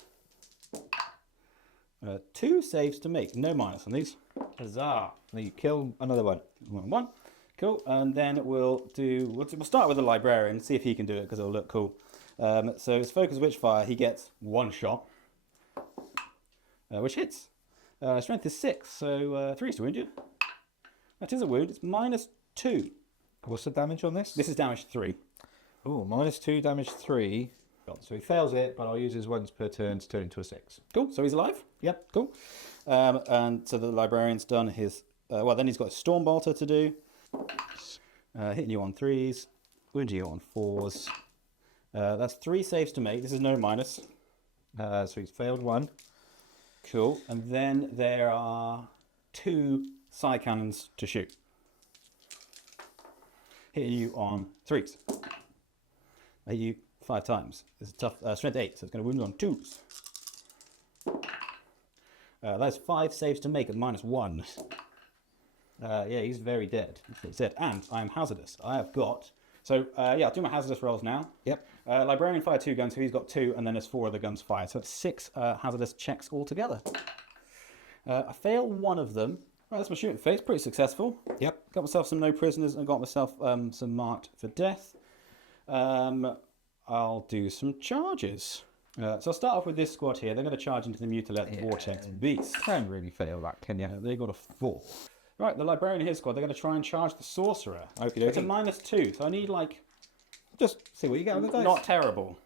2 saves to make, no minus on these. Huzzah. Now you kill another one. 1. Cool. And then we'll start with the Librarian, see if he can do it because it'll look cool. So his Focus Witchfire, he gets 1 shot, which hits. Strength is 6, so 3 is to wound you. That is a wound. It's -2. What's the damage on this? This is damage 3. Oh, -2, damage 3. So he fails it, but I'll use his once per turn to turn into a 6. Cool. So he's alive. Yep. Cool. And so the Librarian's done his. Then he's got a Stormbolter to do. Hitting you on 3s, wounding you on 4s. That's 3 saves to make. This is no minus. So he's failed 1. Cool. And then there are 2 side cannons to shoot. Hitting you on 3s. Hit you 5 times. This is tough. Strength 8, so it's going to wound you on 2s. That's 5 saves to make at -1. Yeah, he's very dead. That's what he said. And I am hazardous. I have got. So, I'll do my hazardous rolls now. Yep. Librarian fired 2 guns, so he's got 2, and then there's 4 other guns fired. So it's 6 hazardous checks altogether. I fail 1 of them. Right, that's my shooting phase. Pretty successful. Yep. Got myself some no prisoners and got myself some marked for death. I'll do some charges. So I'll start off with this squad here. They're going to charge into the Mutilate Vortex Beast. Can't really fail that, can you? They got a 4. Right, the Librarian in his squad, they're going to try and charge the Sorcerer. Okey It's a dokey. -2, so I need, like, Just see what you get on the dice. not terrible.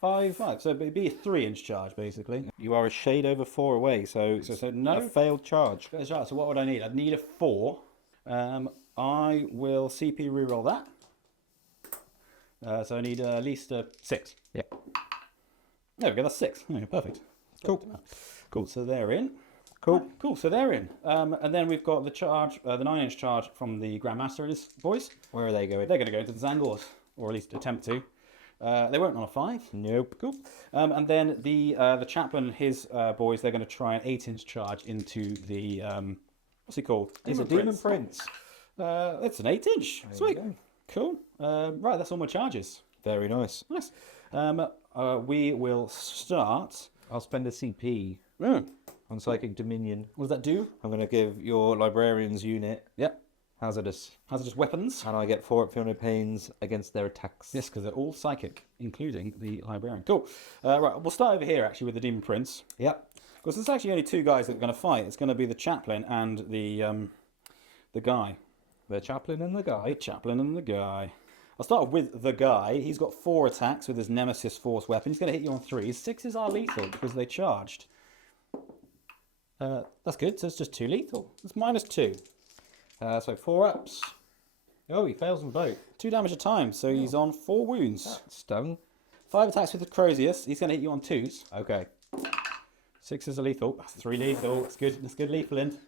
5. So it'd be a 3-inch charge, basically. You are a shade over 4 away, so no. a failed charge. So what would I need? I'd need a 4. I will CP reroll that. So I need at least a 6. Yeah. There we go, that's 6. Okay, perfect. Cool, so they're in. Cool. Right, cool, so they're in. And then we've got the charge, the 9-inch charge from the Grandmaster and his boys. Where are they going? They're going to go into the Zangors, or at least attempt to. They won't on a 5. Nope. Cool. And then the chaplain and his boys, they're going to try an 8-inch charge into the, what's he called? He's a Demon Prince. It's an 8-inch. Sweet. you Cool. Right, that's all my charges. Very nice. Nice. We will start. I'll spend a CP on Psychic Dominion. What does that do? I'm going to give your Librarian's unit Yep. hazardous, Hazardous weapons. and I get 4 up no pains against their attacks. Yes, because they're all psychic, including the Librarian. Cool. Right, we'll start over here, actually, with the Demon Prince. Yep. Because there's actually only 2 guys that are going to fight. It's going to be the chaplain and the guy. The chaplain and the guy. Chaplain and the guy. I'll start with the guy. He's got 4 attacks with his Nemesis Force weapon. He's going to hit you on 3s. 6s are lethal because they charged. That's good. So it's just 2 lethal. It's -2. So 4 ups. Oh, he fails them both. 2 damage a time. So he's on 4 wounds. Stung. 5 attacks with the Crozius. He's going to hit you on 2s. Okay. 6s are lethal. That's 3 lethal. That's good. That's good lethal in.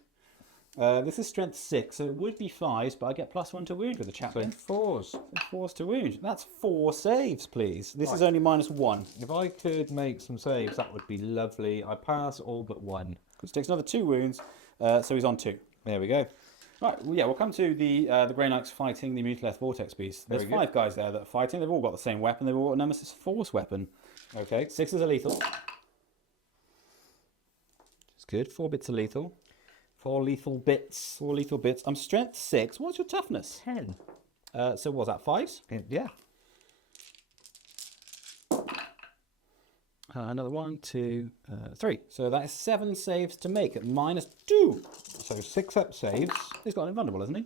This is strength 6, so it would be 5s, but I get +1 to wound with the So chaplain. 4s. So 4s to wound. That's 4 saves, please. This is only -1. If I could make some saves, that would be lovely. I pass all but 1. Which takes another 2 wounds, so he's on 2. There we go. Right, well, yeah, we'll come to the Grey Knights fighting the Mutaleth Vortex Beast. There's Very 5 guys there that are fighting. They've all got the same weapon. They've all got a Nemesis Force weapon. Okay. 6 are lethal. It's good. 4 bits are lethal. 4 lethal bits. 4 lethal bits. I'm strength 6. What's your toughness? 10. So what was that, 5s? Yeah. Another 1, 2, 3. So that is 7 saves to make at -2. So 6 up saves. He's got an invulnerable, hasn't he?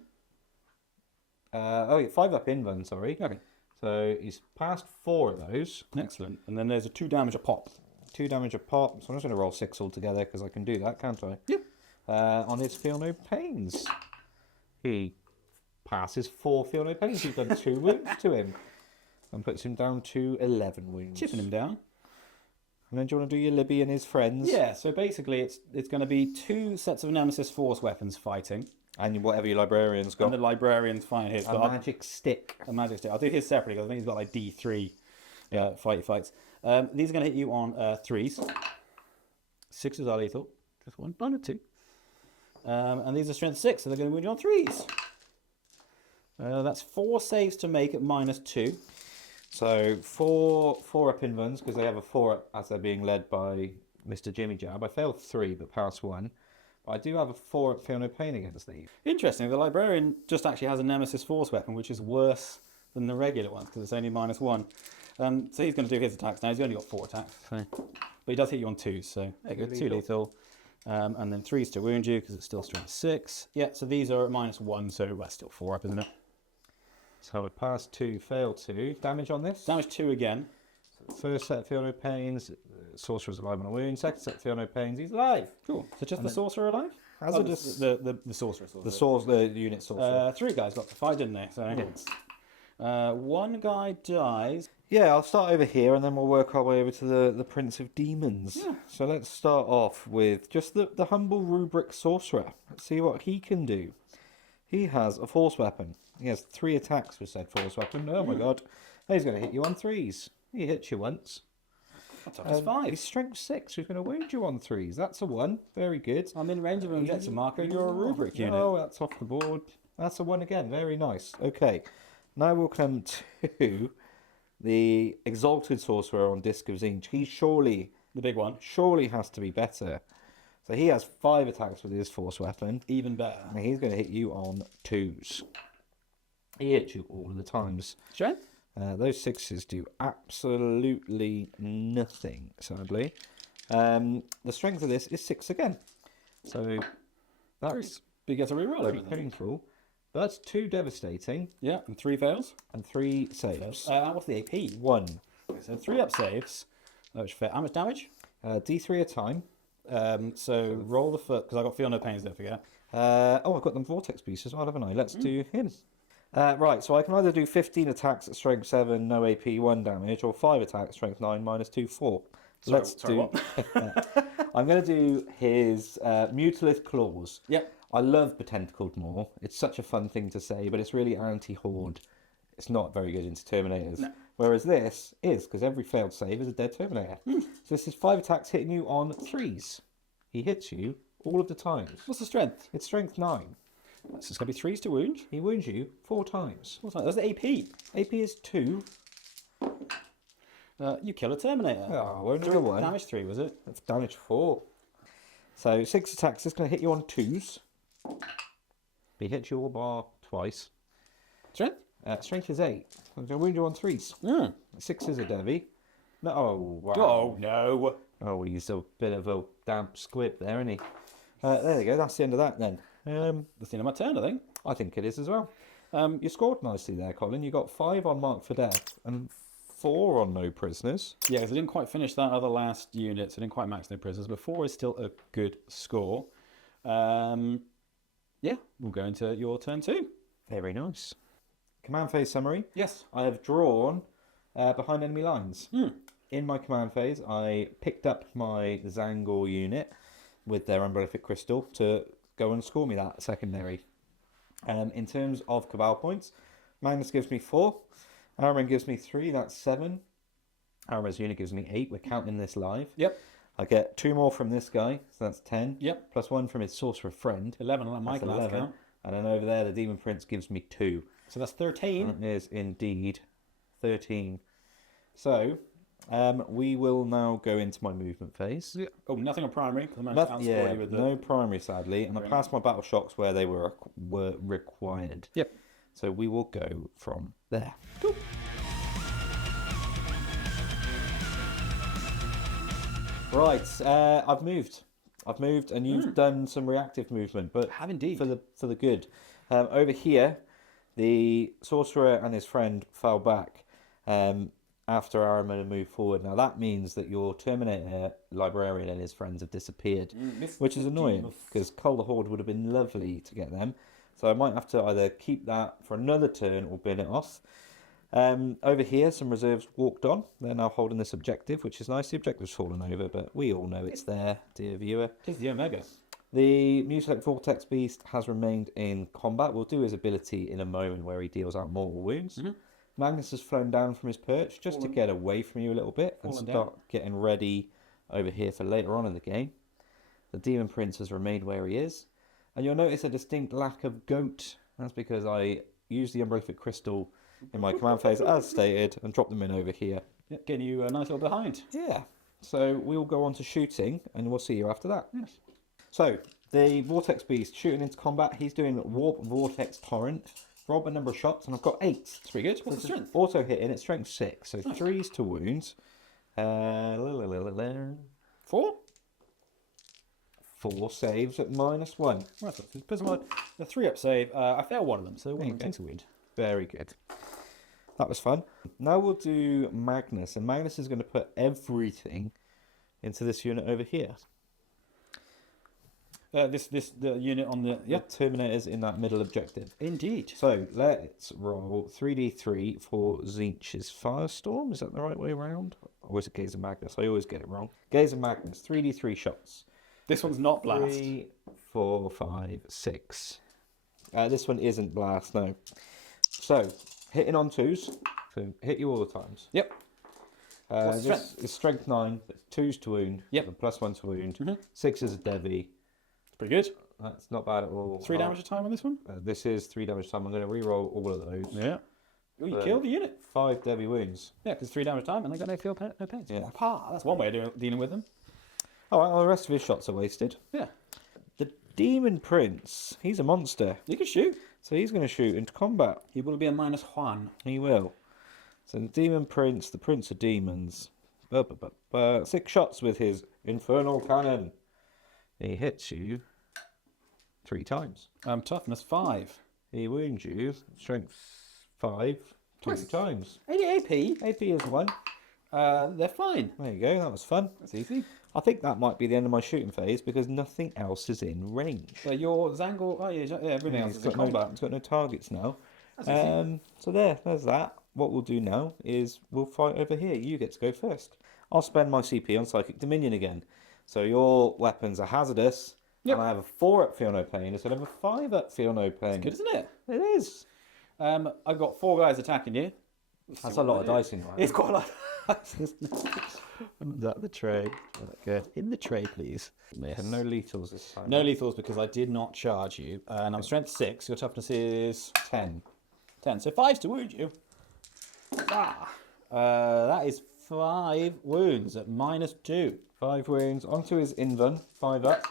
Oh, yeah, 5 up invuln, sorry. Okay. So he's passed 4 of those. Excellent. And then there's a 2 damage a pop. 2 damage a pop. So I'm just going to roll 6 altogether because I can do that, can't I? Yep. On his Feel No Pains. He passes 4 Feel No Pains. He's done 2 wounds to him. And puts him down to 11 wounds. Chipping him down. And then do you want to do your Libby and his friends? Yeah, so basically it's going to be 2 sets of Nemesis Force weapons fighting. And whatever your librarian's got. And the librarian's fighting his. A magic stick. A magic stick. I'll do his separately because I think he's got like D3 fights. These are going to hit you on 3s. 6s are lethal. Just 1, 1 or 2. And these are strength 6, so they're going to wound you on 3s. That's 4 saves to make at -2. So 4 up invulns because they have a 4 up as they're being led by Mr. Jimmy Jab. I failed 3 but passed 1. But I do have a 4 up Feel No Pain against these. Interesting, the librarian just actually has a Nemesis Force weapon, which is worse than the regular ones because it's only -1. So he's going to do his attacks now. He's only got 4 attacks. So. But he does hit you on 2s, so there you go, 2 lethal. And then 3s to wound you because it's still strength 6. Yeah, so these are at -1, so that's still 4 up, isn't it? So I passed 2, failed 2. Damage on this? Damage 2 again. First set, Feel No Pains. Sorcerer's alive on a wound. Second set, Feel No Pains. He's alive. Cool. So just the sorcerer alive? Hazardous. The sorcerer. The unit sorcerer. 3 guys got to fight, didn't they? So Yes. 1 guy dies. Yeah, I'll start over here and then we'll work our way over to the Prince of Demons. Yeah. So let's start off with just the humble rubric sorcerer. Let's see what he can do. He has a force weapon. He has 3 attacks with said force weapon. Oh my god. He's going to hit you on 3s. He hits you once. That's 5. He's strength 6. He's going to wound you on 3s. That's a 1. Very good. I'm in range of an objective marker. You're a rubric unit. Oh, that's off the board. That's a 1 again. Very nice. Okay. Now we'll come to the Exalted Sorcerer on Disc of Zinj. He surely The big one. has to be better. So he has 5 attacks with his force weapon. Even better. And he's going to hit you on 2s. He hits you all the times. Strength? Those 6s do absolutely nothing, sadly. The strength of this is 6 again. So that's But he gets a reroll. very painful. That's 2 devastating Yeah, and 3 fails. and 3 saves. What's the AP? 1. So 3 up saves. Which fair. How much damage? D3 a time. So roll the foot, because I got Feel No Pains, don't forget. Oh, I've got them Vortex Beasts as well, haven't I? Let's do him. Right, so I can either do 15 attacks at strength 7, no AP, 1 damage, or 5 attacks, strength 9, -2, 4. I'm going to do his Mutalith Claws. Yep. I love Potentacled Maw. It's such a fun thing to say, but it's really anti-horde. It's not very good into Terminators. No. Whereas this is, because every failed save is a dead Terminator. So this is 5 attacks hitting you on 3s. He hits you all of the times. What's the strength? It's strength 9. So it's going to be 3s to wound. He wounds you 4 times. What's that? That's the AP. AP is 2. You kill a Terminator. Oh, only a 1. Damage 3, was it? That's damage 4. So 6 attacks. It's going to hit you on 2s. He hits you all bar twice. Strength? Strength is 8. I'm going to wound you on 3s. Yeah. 6 is a Devi. No, oh, wow. Oh, no. Oh, he's a bit of a damp squib there, isn't he? There you go. That's the end of that then. That's the end of my turn, I think. I think it is as well. You scored nicely there, Colin. You got 5 on Mark for Death and 4 on No Prisoners. Yeah, because I didn't quite finish that other last unit, so I didn't quite max No Prisoners, but 4 is still a good score. Yeah, we'll go into your turn too. Very nice. Command phase summary. Yes. I have drawn behind enemy lines. In my command phase, I picked up my Zangor unit with their Umbrellific Crystal to go and score me that secondary. In terms of Cabal points, Magnus gives me 4. Araman gives me 3, that's 7. Araman's unit gives me 8. We're counting this live. Yep. I get 2 more from this guy, so that's 10. Yep. Plus 1 from his sorcerer friend. 11 on my That's last 11. count. And then over there, the Demon Prince gives me 2. So that's 13. That is indeed 13. So, we will now go into my movement phase. Oh, nothing on primary, because I managed to outscore you with the... No primary, sadly. And I passed my battle shocks where they were required. Yep. So we will go from there. Cool. Right, I've moved, and you've done some reactive movement, but Have indeed. for the good. Over here, the sorcerer and his friend fell back after Araman had moved forward. Now that means that your Terminator librarian and his friends have disappeared, which is annoying because Cull the Horde would have been lovely to get them. So I might have to either keep that for another turn or bin it off. Over here, some reserves walked on. They're now holding this objective, which is nice. The objective's fallen over, but we all know it's there, dear viewer. It's the Omega. The Muselec Vortex Beast has remained in combat. We'll do his ability in a moment where he deals out mortal wounds. Magnus has flown down from his perch just to get away from you a little bit and start getting ready over here for later on in the game. The Demon Prince has remained where he is. And you'll notice a distinct lack of goat. That's because I used the Umbrellific Crystal in my command phase as stated and dropped them in over here. Yep, getting you a nice little behind. Yeah. So we'll go on to shooting and we'll see you after that. Yes. So the Vortex Beast shooting into combat. He's doing Warp Vortex Torrent. Roll a number of shots and I've got 8. That's pretty good. What's the strength? Auto hitting at strength 6. So Nice. 3s to wounds. 4? 4 saves at -1. Right, so because of the 3-up save, I failed one of them, so one of them go. takes a wound. Very good. That was fun. Now we'll do Magnus, and Magnus is going to put everything into this unit over here. The unit on the... Yeah, Terminators in that middle objective. Indeed. So let's roll 3d3 for Zinch's Firestorm. Is that the right way around? Or is it Gaze of Magnus? I always get it wrong. Gaze of Magnus, 3d3 shots. This one's not blast. 3, 4, 5, 6. This one isn't blast, no. So, hitting on 2s. So, hit you all the times. Yep. What's This is strength 9, 2s to wound. Yep. And +1 to wound. Mhm. 6 is a Devi. It's pretty good. That's not bad at all. 3 damage a time on this one? This is 3 damage time. I'm going to re-roll all of those. Yeah. Oh, you killed the unit. 5 Devi wounds. Yeah, because 3 damage time and they got no pain. Yeah. That's one way of dealing with them. Alright, well, the rest of his shots are wasted. Yeah. The Demon Prince, he's a monster. You can shoot. So he's going to shoot into combat. He will be a -1. He will. So the Demon Prince, the Prince of Demons. 6 shots with his Infernal Cannon. He hits you 3 times. Toughness 5. He wounds you, strength 5, 2 times. 80 AP. AP is 1. They're fine. There you go, that was fun. That's easy. I think that might be the end of my shooting phase because nothing else is in range. So your Zangor... Oh, yeah, everything else is in combat. It's got no targets now. That's easy. So there's that. What we'll do now is we'll fight over here. You get to go first. I'll spend my CP on Psychic Dominion again. So your weapons are hazardous. Yep. And I have a 4-up Feel No Pain instead of a 5-up Feel No Pain. Good, isn't it? It is. I've got 4 guys attacking you. That's a lot of dice in there. It's quite a lot of dice. Is that the tray? Good. In the tray, please. Miss. And no lethals this time. No lethals because I did not charge you. And I'm strength 6. Your toughness is 10. 10. So 5's to wound you. That is 5 wounds at -2. 5 wounds. Onto his Invan. 5 up.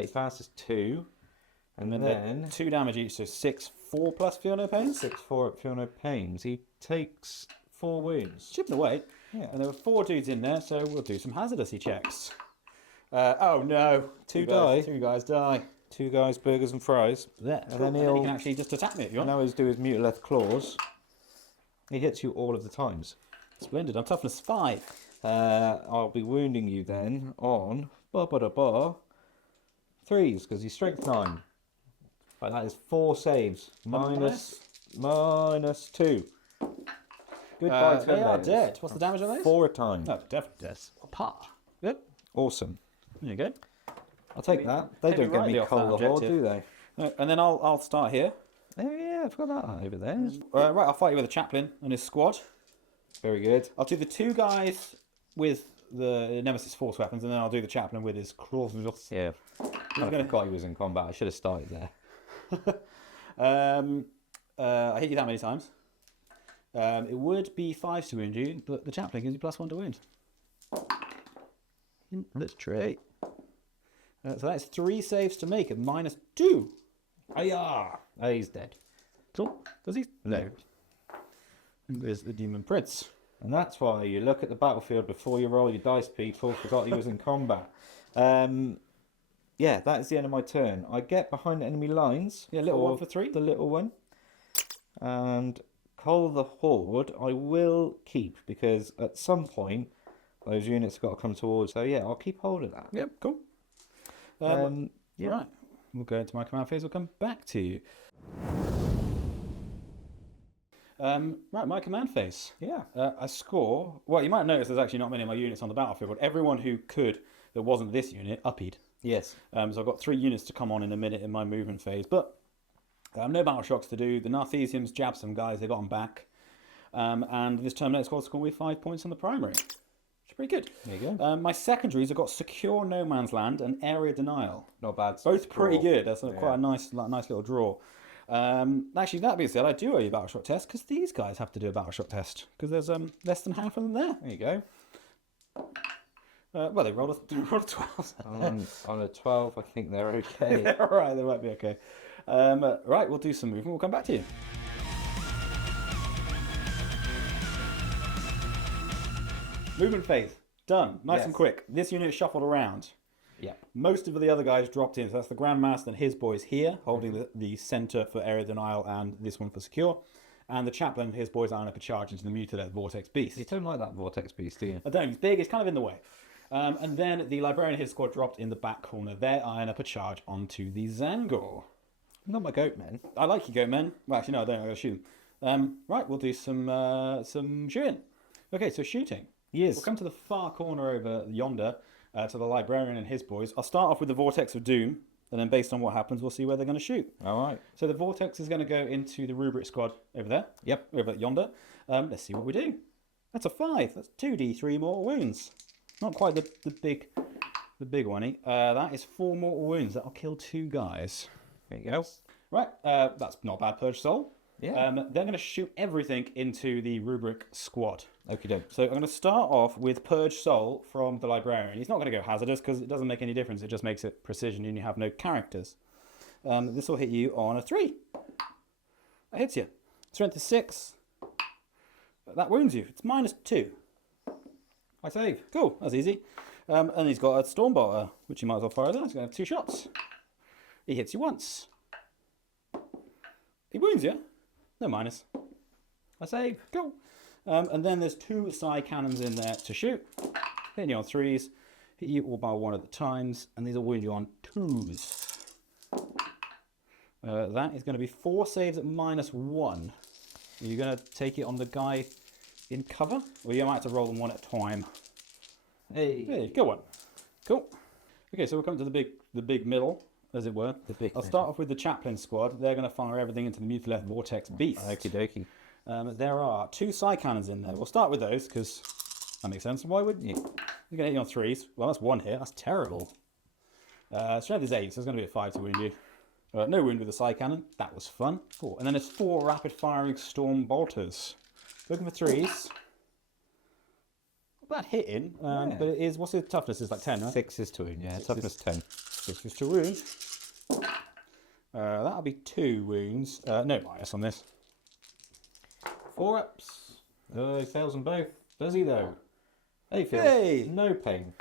He passes 2. And then 2 damage each, so 6, 4 plus Feel No Pain. 6, 4 up Feel No Pains. He takes 4 wounds. Chipping away. Yeah. And there were 4 dudes in there, so we'll do some hazardousy checks. Oh no. 2 die. 2 guys die. 2 guys, burgers and fries. There. And then he he'll... can actually just attack me if you want. Now he's do his Mutileth Claws. He hits you all of the times. Splendid. I'm toughness 5. I'll be wounding you then on... 3s, because he's strength 9. Right, that is 4 saves. Minus 2. Goodbye, They are Terminators. dead. What's the damage on those? 4 a time. Oh, definitely death. Pa. Yep. Awesome. There you go. I'll take that. They don't get me coal the horde, do they? And then I'll start here. Oh yeah, I've got that over there. Right, I'll fight you with a chaplain and his squad. Very good. I'll do the 2 guys with the Nemesis Force weapons, and then I'll do the chaplain with his cross. Yeah. I forgot he was in combat. I should have started there. I hit you that many times. It would be 5 to wound you, but the chaplain gives you +1 to wound. Let's try. So that's 3 saves to make at -2. Oh, he's dead. Cool. Does he? No. And there's the Demon Prince. And that's why you look at the battlefield before you roll your dice, people. Forgot he was in combat. Yeah, that is the end of my turn. I get behind enemy lines. Yeah, little one for 3. The little one. And Cull the Horde I will keep, because at some point those units have got to come towards. So yeah, I'll keep hold of that. Yep, cool. Yeah. Right. We'll go into my command phase. We'll come back to you. Right, my command phase. Yeah. I score. Well, you might notice there's actually not many of my units on the battlefield, but everyone who could that wasn't this unit uppied. Yes. So I've got 3 units to come on in a minute in my movement phase, but no battle shocks to do. The Narthesiums jabbed some guys, they got them back. And this Terminator squad scored with 5 points on the primary. Which is pretty good. There you go. My secondaries have got Secure No Man's Land and Area Denial. Not bad. Both pretty Draw. good. That's quite a nice little draw. Actually, that being said, I do owe you a battle shock test, because these guys have to do a battle shock test, because there's less than half of them there. There you go. Well, they rolled a 12. On a 12, I think they're okay. All right, they might be okay. Right, we'll do some movement. We'll come back to you. Movement phase. Done. Nice and quick. This unit shuffled around. Yeah. Most of the other guys dropped in. So that's the Grandmaster and his boys here, holding the center for Area Denial and this one for Secure. And the Chaplain and his boys are up a charge into the Mutilated Vortex Beast. You don't like that Vortex Beast, do you? I don't. He's big. It's kind of in the way. And then the Librarian and his squad dropped in the back corner there, eyeing up a charge onto the Zangor. Not my goat men. I like you, goat men. Well, actually, no, I don't. I'm going to shoot them. Right, we'll do some shooting. Okay, so shooting. Yes. We'll come to the far corner over yonder, to the Librarian and his boys. I'll start off with the Vortex of Doom, and then based on what happens, we'll see where they're going to shoot. All right. So the Vortex is going to go into the Rubric squad over there. Yep. Over yonder. Let's see what we do. That's a 5. That's 2d3 mortal wounds. Not quite the big one. That is 4 mortal wounds. That'll kill 2 guys. There you go. Right. That's not bad, Purge Soul. Yeah. They're going to shoot everything into the Rubric squad. Okie doke. So I'm going to start off with Purge Soul from the Librarian. He's not going to go hazardous because it doesn't make any difference. It just makes it precision and you have no characters. This will hit you on a 3. That hits you. Strength is 6. That wounds you. It's -2. I save. Cool. That's easy. And he's got a Stormbolter, which you might as well fire there. He's going to have 2 shots. He hits you once. He wounds you. No minus. I save. Cool. And then there's 2 Psy Cannons in there to shoot. Hitting you on 3s. Hit you all by 1 at the times. And these will wound you on 2s. That is going to be 4 saves at -1. Are you going to take it on the guy in cover? Or you might have to roll them 1 at a time. Hey, good one. Cool. Okay, so we'll come to the big middle, as it were. I'll start off with the Chaplain squad. They're going to fire everything into the Mutilated Vortex Beast. Okie dokie. There are 2 Psy Cannons in there. We'll start with those, because that makes sense. Why wouldn't you? You're going to hit you on 3s. Well, that's 1 hit. That's terrible. Strength is 8, so it's going to be a 5 to wound you. No wound with the Psy Cannon. That was fun. Cool. And then there's 4 rapid-firing Storm Bolters. Looking for 3s. Not bad hitting, but it is... What's the toughness? It's like 10, right? 6 is to wound, yeah. Toughness 10. 6 is to wound. That'll be 2 wounds. No minus on this. 4 ups. He fails them both. Does he, though? He feels no pain.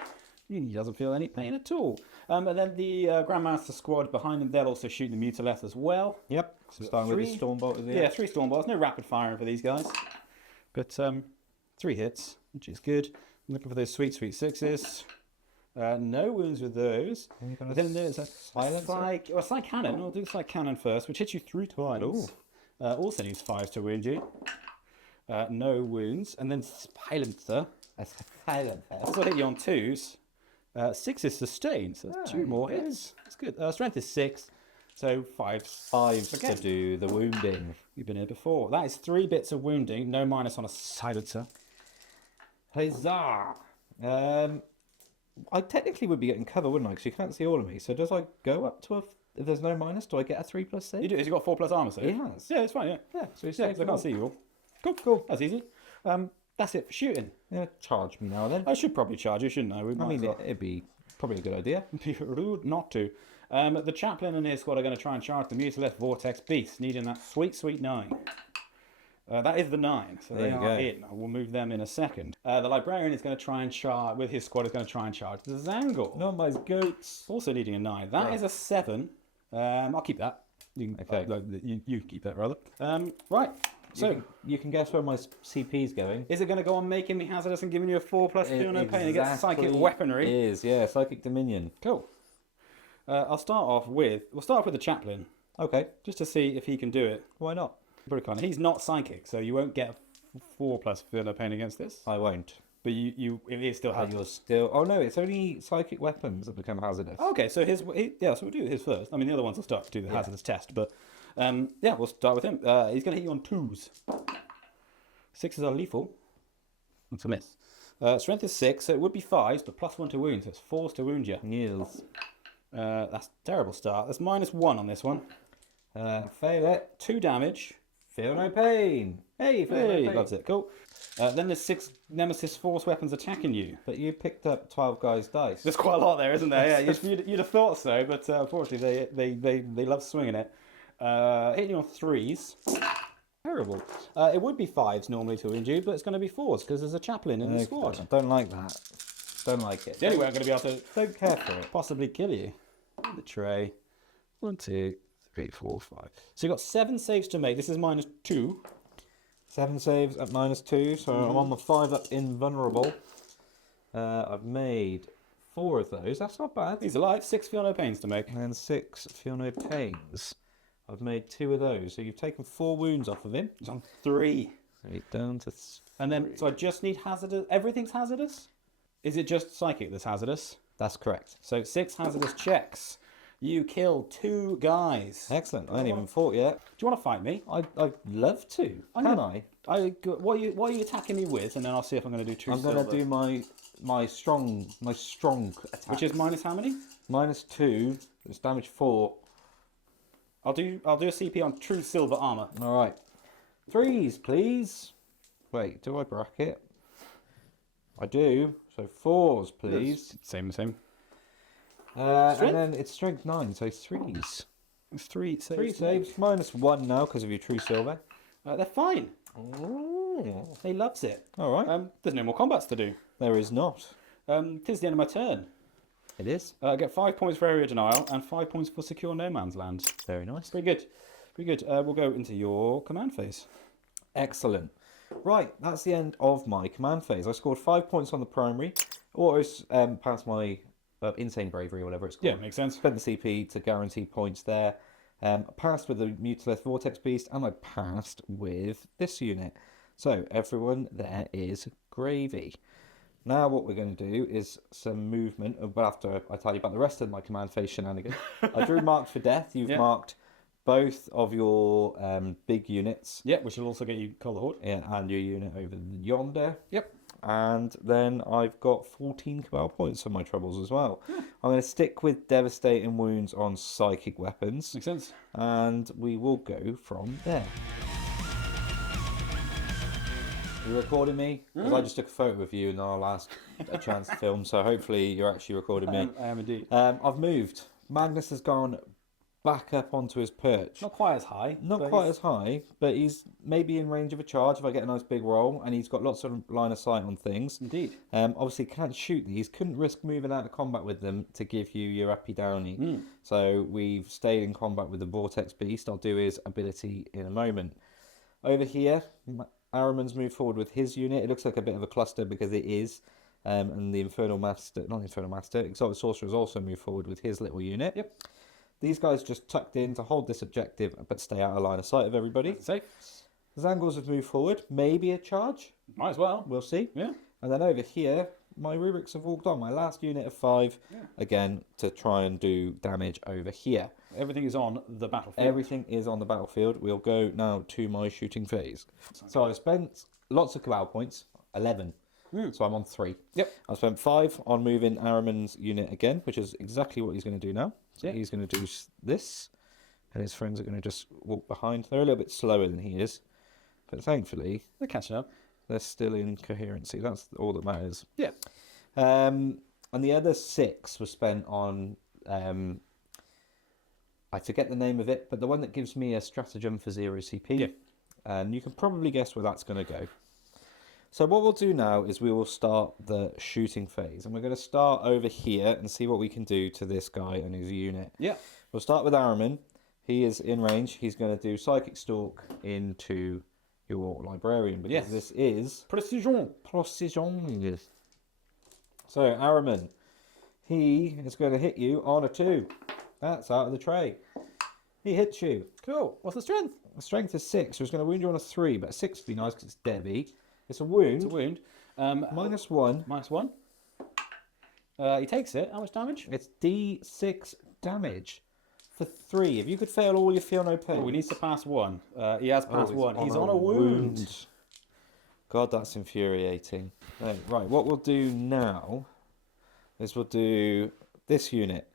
He doesn't feel any pain at all. And then the Grandmaster squad behind him, they'll also shoot the Mutileth as well. Yep. So starting with the Stormbolters there. Yeah, 3 Stormbolters. No rapid firing for these guys. But 3 hits, which is good. I'm looking for those sweet 6s. No wounds with those. But then there's a Psy Cannon. We'll do Psy Cannon first, which hits you 3 times. Also needs 5 to wound you. No wounds. And then Silencer. This will hit you on 2s. 6 is sustained, so that's 2 more hits. That's good. Strength is 6, so 5. 5 again. to do the wounding. You've been here before. That is 3 bits of wounding, no minus on a silencer. Huzzah! I technically would be getting cover, wouldn't I? Because you can't see all of me. So does I go up to if there's no minus, do I get a 3+ save? You do. Has he got 4+ armor save? He has. Yeah, it's fine. Yeah. Yeah, so he's Yeah, safe 'cause I can't see you all. Cool. Cool. That's easy. That's it for shooting. Yeah, charge me now then. I should probably charge you, shouldn't I? We I might mean, as well. it'd be probably a good idea. Be rude not to. The chaplain and his squad are going to try and charge the Mutileth Vortex Beast, needing that sweet, sweet 9. That is the 9, so There they you are go. in. I will move them in a second. The librarian is going to try and charge, with his squad, is going to try and charge the Zangor. Not my goats. Also needing a 9. That is a 7. I'll keep that. You can, Okay. you can keep that, rather. Right. So, You can guess where my CP's going. is it going to go on making me hazardous and giving you a 4+ feel no pain against psychic Exactly weaponry? Is, yeah, Psychic Dominion. Cool. We'll start off with the chaplain, Okay, just to see if he can do it. why not? Pretty kind. He's not psychic, so you won't get a 4+ feel no pain against this. I won't. But it is still hazardous. You're still... Oh no, it's only psychic weapons that become hazardous. Okay, so so we'll do his first. I mean, the other ones will start to do the hazardous test, but yeah, we'll start with him. He's going to hit you on 2s. 6s are lethal. That's a miss. Strength is 6, so it would be 5s, but +1 to wound, so it's 4s to wound you. Yes. That's a terrible start. That's -1 on this one. Fail it. 2 damage. Feel no pain. Hey, feel no Hey, pain. loves it. Cool. Then there's 6 Nemesis Force weapons attacking you. But you picked up 12 guys' dice. There's quite a lot there, isn't there? Yeah, you'd have thought so, but unfortunately they love swinging it. Hitting you on 3s. Terrible. It would be 5s normally to wound you, but it's going to be 4s because there's a chaplain in the squad. Don't like that. Don't like it. The only way I'm going to be able to Don't care for it. possibly kill you. The tray. 1, 2, 3, 4, 5. So you've got 7 saves to make. This is -2. 7 saves at -2, so I'm on the 5 up invulnerable. I've made 4 of those. That's not bad. He's alive. 6 feel no pains to make. And then 6 feel no pains. I've made 2 of those. So you've taken 4 wounds off of him. He's on 3. So you're down to... And then, so I just need hazardous. Everything's hazardous? Is it just psychic that's hazardous? That's correct. So 6 hazardous checks. You kill 2 guys. Excellent. I haven't even fought yet. Do you want to fight me? I'd love to. Can I? What are you attacking me with? And then I'll see if I'm going to do true I'm going to do my strong attack. Which is minus how many? -2. It's damage 4. I'll do a CP on true silver armor. All right. 3s, please. Wait, do I bracket? I do. So 4s, please. Same. And then it's strength 9, so 3s. It's 3 saves. 3 saves. -1 now because of your true silver. They're fine. Oh. He loves it. All right. There's no more combats to do. There is not. Tis the end of my turn. It is. I get 5 points for area denial and 5 points for secure no man's land. Very nice. Pretty good. We'll go into your command phase. Excellent. Right, that's the end of my command phase. I scored 5 points on the primary. Always passed my insane bravery or whatever it's called. Yeah, makes sense. Spent the CP to guarantee points there. Passed with the Mutileth Vortex Beast, and I passed with this unit. So everyone there is gravy. Now what we're going to do is some movement. Well, after I tell you about the rest of my command phase shenanigans. I drew marked for death. You've marked both of your big units. Yeah, which will also get you Collar Horde. Yeah, and your unit over yonder. Yep. And then I've got 14 Cabal points for my troubles as well. I'm going to stick with devastating wounds on psychic weapons. Makes sense. And we will go from there. You recording me? Because I just took a photo of you in our last chance to film, so hopefully you're actually recording me. I am indeed. I've moved. Magnus has gone back up onto his perch. Not quite as high. Not quite as high, but he's maybe in range of a charge if I get a nice big roll, and he's got lots of line of sight on things. Indeed. Obviously can't shoot these, couldn't risk moving out of combat with them to give you your uppy downy. So we've stayed in combat with the Vortex Beast. I'll do his ability in a moment. Over here, Araman's moved forward with his unit. It looks like a bit of a cluster because it is. And the Exalted Sorcerer's also moved forward with his little unit. Yep. These guys just tucked in to hold this objective, but stay out of line of sight of everybody. Safe. Zangors have moved forward. Maybe a charge. Might as well. We'll see. Yeah. And then over here, my rubrics have walked on. My last unit of 5, again, to try and do damage over here. Everything is on the battlefield. Everything is on the battlefield. We'll go now to my shooting phase. So I've spent lots of cabal points, 11. So I'm on 3. Yep. I've spent 5 on moving Araman's unit again, which is exactly what he's going to do now. So he's going to do this, and his friends are going to just walk behind. They're a little bit slower than he is, but thankfully They're catching up. they're still in coherency. That's all that matters. Yeah. And the other 6 was spent on, I forget the name of it, but the one that gives me a stratagem for 0 CP. Yeah. And you can probably guess where that's going to go. So what we'll do now is we will start the shooting phase. And we're going to start over here and see what we can do to this guy and his unit. Yeah. We'll start with Araman. He is in range. He's going to do Psychic Stalk into your Librarian. Because this is... Precision. Precision. So, Araman, he is going to hit you on a 2. That's out of the tray. He hits you. Cool. What's the strength? The strength is 6, so he's going to wound you on a 3, but a 6 would be nice because it's Debbie. It's a wound. It's a wound. -1. -1. He takes it. How much damage? It's D6 damage for 3. If you could fail all your Feel No Pain. Oh, he needs to pass 1. He has passed 1. He's on a wound. God, that's infuriating. Right, what we'll do now is we'll do this unit.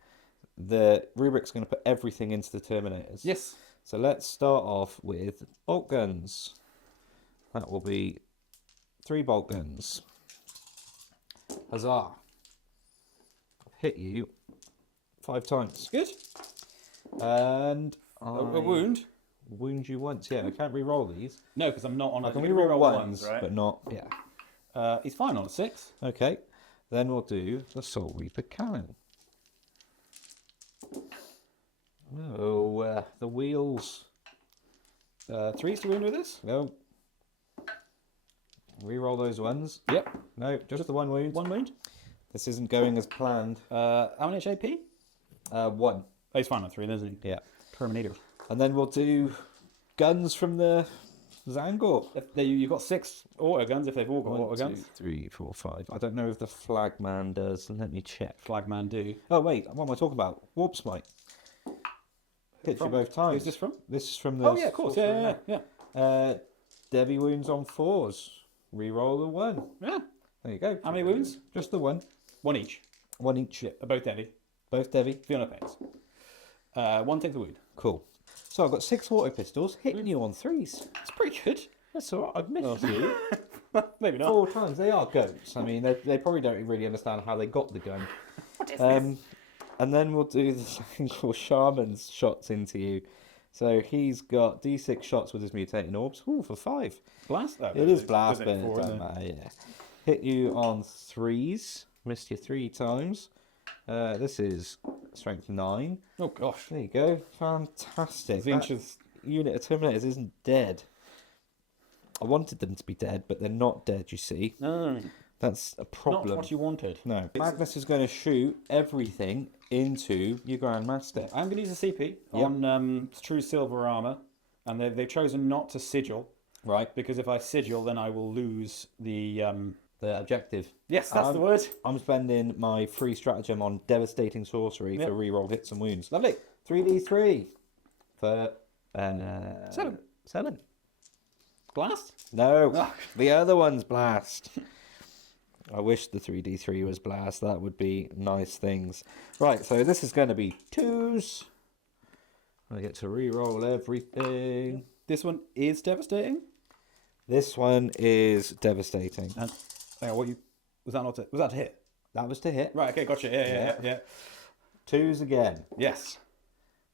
The rubric's going to put everything into the Terminators. Yes. So let's start off with bolt guns. That will be 3 bolt guns. Huzzah. Hit you 5 times. Good. And A wound? Wound you once, yeah. I can't re-roll these. No, because I'm not on. I can re-roll ones, right? but not, yeah. He's fine on a 6. Okay. Then we'll do the Soul Reaper Cannon. Oh, the wheels. 3's to wound with this? No. Re-roll those ones. Yep. No, just the 1 wound. 1 wound. This isn't going as planned. How many HP? 1. Oh, he's fine on 3, isn't he? Yeah. Terminator. And then we'll do guns from the Zangor. You've got 6 auto guns if they've all got 1, auto 2, guns. 3, 4, 5. I don't know if the Flagman does. Let me check. Flagman do. Oh, wait. What am I talking about? Warp Smite. Hits you both times. Who's this from? This is from the... Oh, yeah, of course. Yeah. Debbie wounds on 4s. Reroll the 1. Yeah. There you go. How many wounds? Just the 1. 1 each. 1 each. Yeah, both deadly. Both Debbie. Feel no pains. 1 takes the wound. Cool. So I've got 6 auto pistols hitting you on 3s. It's pretty good. That's all right. I've missed you Maybe not. 4 times. They are goats. I mean, they probably don't really understand how they got the gun. What is this? And then we'll do the thing called Shaman's shots into you. So he's got D6 shots with his mutating orbs. Ooh, for 5. Blast though. It is blast, but it four, doesn't matter, yeah. Hit you on 3s. Missed you 3 times. This is strength 9. Oh gosh. There you go. Fantastic. Zinch's That unit of Terminators isn't dead. I wanted them to be dead, but they're not dead, you see. No. That's a problem. Not what you wanted. No. Magnus is going to shoot everything into your Grand Master. I'm going to use a CP on True Silver Armour, and they've chosen not to sigil. Right. Because if I sigil, then I will lose the... The objective. Yes, that's the word. I'm spending my free stratagem on Devastating Sorcery for reroll hits and wounds. Lovely. 3d3 for 7. Blast? No, the other one's blast. I wish the 3d3 was blast. That would be nice things. Right, so this is going to be 2s. I get to re-roll everything. This one is devastating. This one is devastating. And hang on, was that to hit? That was to hit. Right. Okay. Gotcha. Yeah. 2s again. Yes.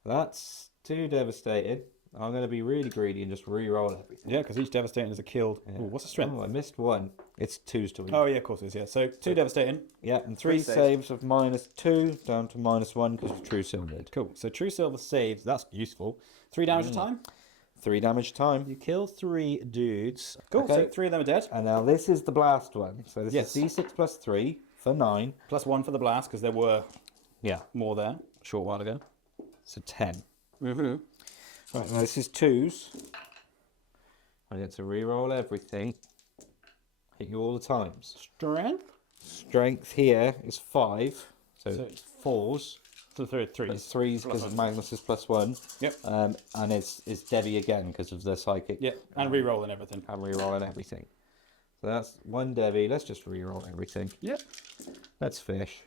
That's 2 devastated. I'm going to be really greedy and just re-roll everything. Yeah, because each devastating is a killed. Yeah. Ooh, what's the strength? Oh, I missed 1. It's 2s to win. Oh yeah, of course it is. Yeah. So 2 devastating. Yeah, and 3 saves of -2 down to -1 because of True Silver. Cool. So True Silver saves. That's useful. 3 damage a time. 3 damage time. You kill 3 dudes. Cool. Okay. So 3 of them are dead. And now this is the blast one. So this is D6 plus 3 for 9. Plus 1 for the blast because there were Yeah. more there a short while ago. So 10. Mm-hmm. Right, now this is 2s. I get to re-roll everything. Hit you all the times. Strength. Strength here is 5. So it's it's 4s. So threes. It's 3s because of Magnus is +1. Yep. And it's Debbie again because of the psychic. Yep. And re-roll and everything. And re-rolling everything. So that's 1 Debbie. Let's just re-roll everything. Yep. Let's fish.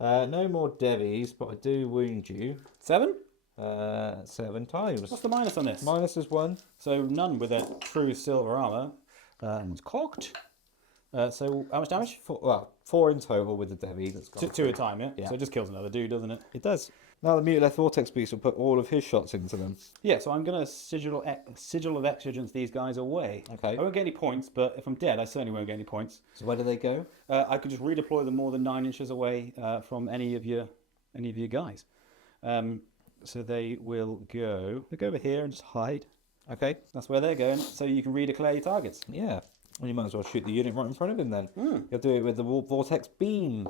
No more Debbys, but I do wound you. 7? 7 times. What's the minus on this? Minus is 1. So none with a true silver armor. It's cocked. So how much damage? 4 in total with the Debbie. That's gone. 2 at a time, yeah? Yeah. So it just kills another dude, doesn't it? It does. Now the Mutileth Vortex Beast will put all of his shots into them. Yeah, so I'm going to sigil of exigence these guys away. Okay. I won't get any points, but if I'm dead, I certainly won't get any points. So where do they go? I could just redeploy them more than 9 inches away from any of your guys. So they will go. They go over here and just hide. Okay. That's where they're going. So you can redeclare your targets. Yeah. Well, you might as well shoot the unit right in front of him then. You'll do it with the Vortex Beam.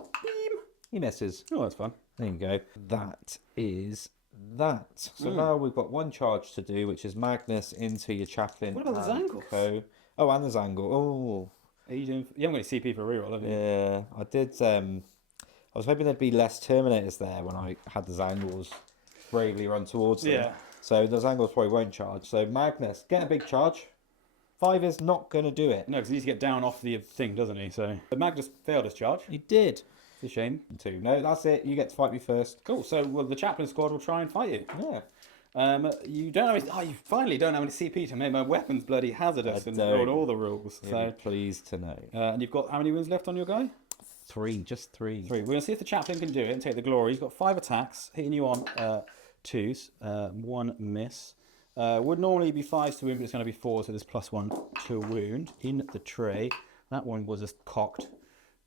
He misses. Oh, that's fun. There you go. That is that. So now we've got 1 charge to do, which is Magnus into your Chaplain. What about the and Zangles? Co. Oh, and the Zangle. Oh. Are you doing? You haven't got any CP for reroll, have you? Yeah, I did. I was hoping there'd be less Terminators there when I had the Zangles bravely run towards them. Yeah. So the Zangles probably won't charge. So Magnus, get a big charge. 5 is not going to do it. No, because he needs to get down off the thing, doesn't he? So but Magnus failed his charge. He did. It's a shame. 2. No, that's it. You get to fight me first. Cool. So well, the Chaplain squad will try and fight you. Yeah. You don't have any, you finally don't have any CP to make my weapons bloody hazardous and don't. all the rules. You'll So be pleased to know. and you've got how many wounds left on your guy? 3, just 3. 3. We're going to see if the Chaplain can do it and take the glory. He's got 5 attacks, hitting you on 2s, 1 miss. Would normally be 5s to wound, but it's going to be 4, so there's +1 to wound in the tray. That one was just cocked.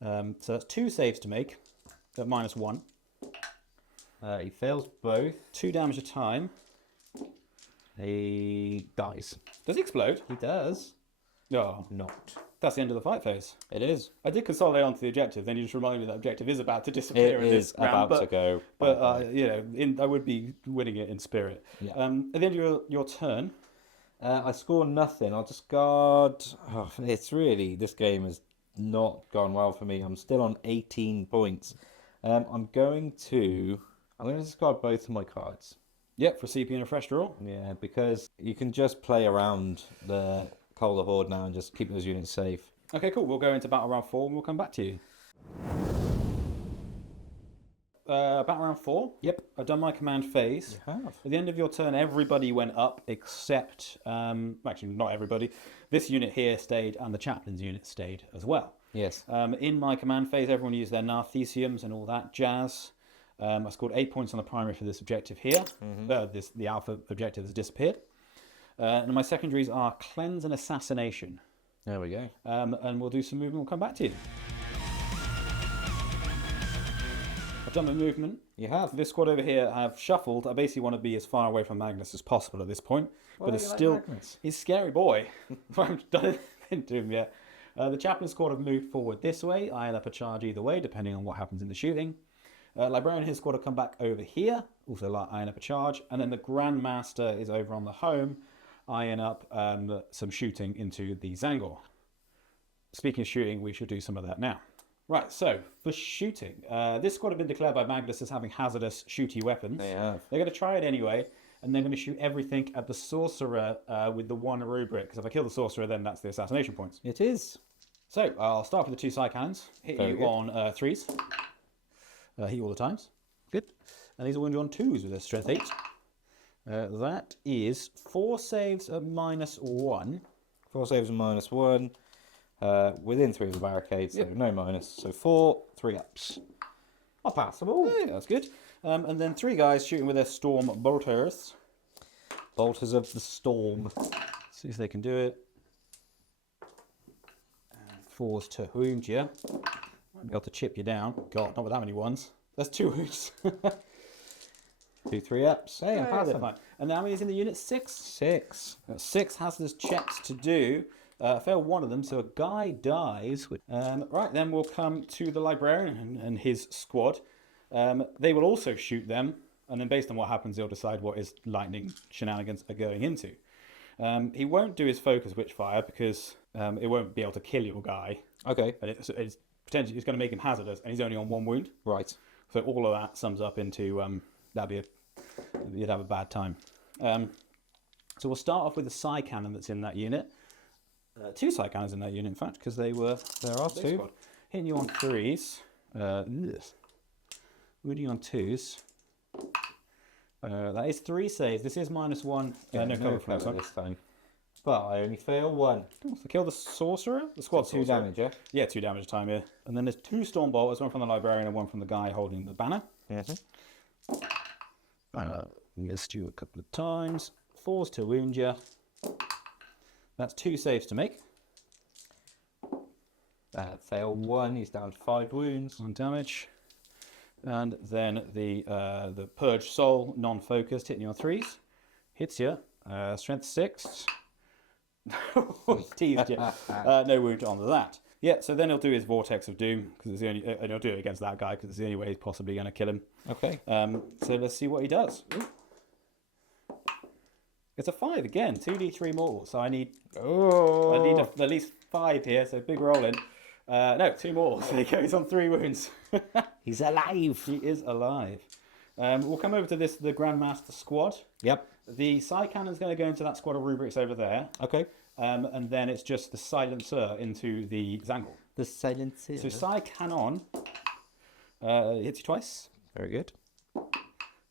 So that's 2 saves to make at -1. He fails both. 2 damage a time. He dies. Does he explode? He does. Oh, Not. that's the end of the fight phase. It is. I did consolidate onto the objective, then you just reminded me that objective is about to disappear It in is this round, about to go. But, you know, I would be winning it in spirit. Yeah. At the end of your turn, I score nothing. I'll discard. Oh, it's really, this game has not gone well for me. I'm still on 18 points. I'm going to discard both of my cards. yep, for CP and a fresh draw. Yeah, because you can just play around the Cola Horde now and just keep those units safe. Okay, cool. We'll go into battle round 4 and we'll come back to you. Battle round 4. Yep. I've done my command phase. You have. At the end of your turn, everybody went up except, actually not everybody. This unit here stayed and the Chaplain's unit stayed as well. Yes. In my command phase, everyone used their Narthesiums and all that jazz. I scored 8 points on the primary for this objective here. The alpha objective has disappeared. And my secondaries are Cleanse and Assassination. There we go. And we'll do some movement. We'll come back to you. I've done my movement. You have. This squad over here I've shuffled. I basically want to be as far away from Magnus as possible at this point. But there's still... Magnus? He's a scary boy. I haven't done anything to him yet. The Chaplain squad have moved forward this way. I end up a charge either way, depending on what happens in the shooting. Librarian and his squad have come back over here. Also eyeing up a charge. And then the Grandmaster is over on the home, eyeing up some shooting into the Zangor. Speaking of shooting, we should do some of that now. Right, so for shooting, this squad have been declared by Magnus as having hazardous shooty weapons. They have. They're going to try it anyway, and they're going to shoot everything at the Sorcerer with the 1 rubric, because if I kill the Sorcerer, then that's the assassination points. It is. So I'll start with the 2 side cannons, hit Very you good. on 3s, hit you all the times. Good. And these will wound you on 2s with a strength 8. That is 4 saves at -1. 4 saves and -1. Within 3 of the barricades, so Yep. no minus. So 4, 3 ups. Not passable. Yeah, that's good. And then 3 guys shooting with their Storm Bolters. Bolters of the Storm. See if they can do it. And 4s to wound you. Might be able to chip you down. God, not with that many ones. That's 2 wounds. 2, 3 ups. Hey, I'm Yeah, passing. fine. And now he's in the unit 6. 6. 6 hazardous checks to do. Fail 1 of them, so a guy dies. Right, then we'll come to the Librarian and his squad. They will also shoot them, and then based on what happens, they'll decide what his lightning shenanigans are going into. He won't do his focus witchfire because it won't be able to kill your guy. Okay. And it's potentially it's going to make him hazardous, and he's only on 1 wound. Right. So all of that sums up into you'd have a bad time. So we'll start off with the psi cannon that's in that unit. 2 psi cannons in that unit, in fact, because there are 2. Squad. Hitting you on 3s. Wounding on 2s. That is 3 saves. This is -1. No cover flags this time. But I only fail 1. So kill the sorcerer. The squad 2 sorcerer. damage, yeah? Yeah, 2 damage time here. And then there's 2 storm bolters, one from the librarian and one from the guy holding the banner. Yes. Missed you a couple of times. 4s to wound you. That's 2 saves to make. Fail 1. He's down to 5 wounds. 1 damage. And then the Purge Soul, non-focused, hitting you on 3s. Hits you. Strength 6. Teased you. No wound on that. Yeah, so then he'll do his Vortex of Doom, because it's the only, and he'll do it against that guy, because it's the only way he's possibly going to kill him. Okay. So let's see what he does. It's a 5 again, 2d3 more. So I need at least 5 here, so big rolling. No, 2 more. So he goes on 3 wounds. He's alive. He is alive. We'll come over to the Grandmaster squad. Yep. The Psi Cannon's going to go into that squad of rubrics over there. Okay. And then it's just the Silencer into the Zangle. The Silencer. So Psi Cannon hits you twice. Very good.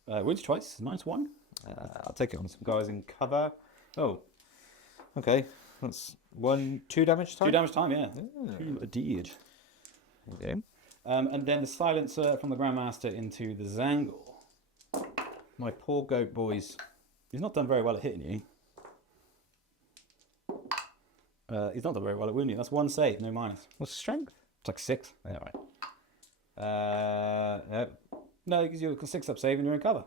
Wounds you twice, -1. I'll take it on some guys in cover. Oh. Okay. That's 2 damage time? 2 damage time, yeah. 2 indeed. Okay. And then the Silencer from the Grandmaster into the Zangle. My poor goat boys. He's not done very well at hitting you. He's not done very well at wounding you. That's 1 save, no minus. What's the strength? It's like 6. Yeah, right. No, because you're 6-up save and you're in cover.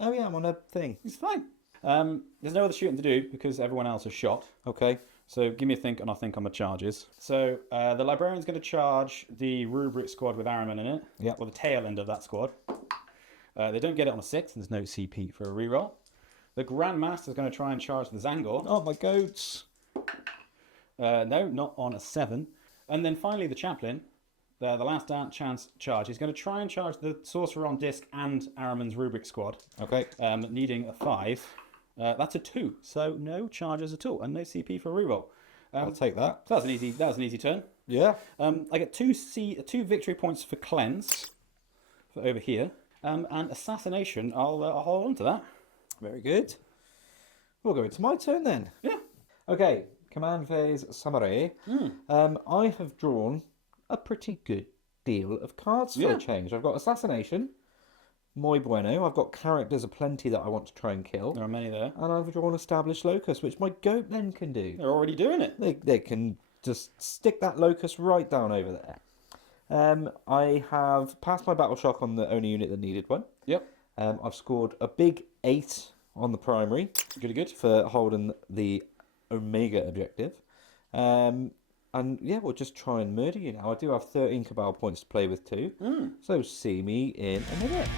Oh yeah, I'm on a thing. It's fine. There's no other shooting to do because everyone else has shot. Okay. So give me a think and I'll think on my charges. So the Librarian's going to charge the Rubric squad with Araman in it. Yeah. Or the tail end of that squad. They don't get it on a 6 and there's no CP for a reroll. The Grandmaster's going to try and charge the Zangor. Oh, my goats. No, not on a 7. And then finally the Chaplain, the last chance charge, is going to try and charge the Sorcerer on Disc and Araman's Rubric squad. Okay. Needing a 5. That's a 2, so no charges at all, and no CP for a reroll. I'll take that. So that was an easy turn. Yeah. I get 2 victory points for Cleanse, for over here, and Assassination. I'll hold on to that. Very good. We'll go into my turn then. Yeah. Okay. Command phase summary. I have drawn a pretty good deal of cards for a change. I've got Assassination. Muy bueno. I've got characters aplenty that I want to try and kill. There are many there. And I've drawn Established Locus, which my goat men can do. They're already doing it. They can just stick that Locus right down over there. I have passed my Battle Shock on the only unit that needed one. Yep. I've scored a big 8 on the primary. Good. For holding the Omega objective. And yeah, we'll just try and murder you now. I do have 13 Cabal points to play with too. So see me in a minute.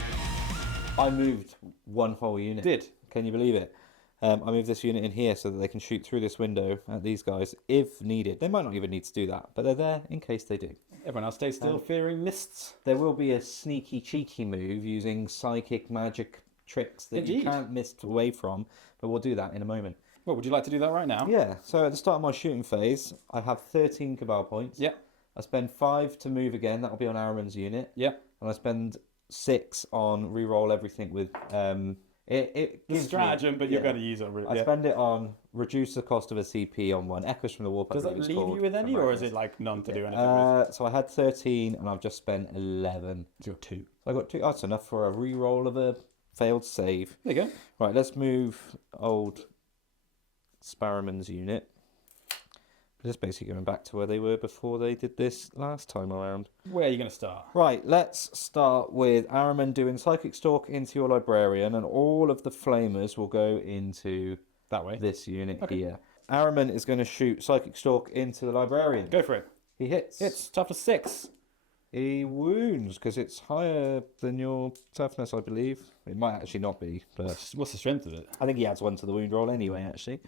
I moved 1 whole unit. Did. Can you believe it? I moved this unit in here so that they can shoot through this window at these guys if needed. They might not even need to do that, but they're there in case they do. Everyone else stays still, fearing mists. There will be a sneaky, cheeky move using psychic magic tricks that you can't miss away from, but we'll do that in a moment. Well, would you like to do that right now? Yeah, so at the start of my shooting phase, I have 13 Cabal points. Yep. I spend 5 to move again, that'll be on Araman's unit. Yep. And I spend 6 on re-roll everything with... it gives stratagem, me, but you've got to use it. I spend it on reduce the cost of a CP on 1. Echoes from the Warpath. Does that leave you with any, or is it like none to do anything with? So I had 13 and I've just spent 11. So you're 2. So I got 2. Oh, that's enough for a re-roll of a failed save. There you go. Right, let's move old Sparrowman's unit. Just basically going back to where they were before they did this last time around. Where are you going to start? Right, let's start with Araman doing Psychic Stalk into your Librarian, and all of the Flamers will go into that way. This unit here. Araman is going to shoot Psychic Stalk into the Librarian. Go for it. He hits. It's toughness 6. He wounds because it's higher than your toughness, I believe. It might actually not be, but what's the strength of it? I think he adds 1 to the wound roll anyway. Actually,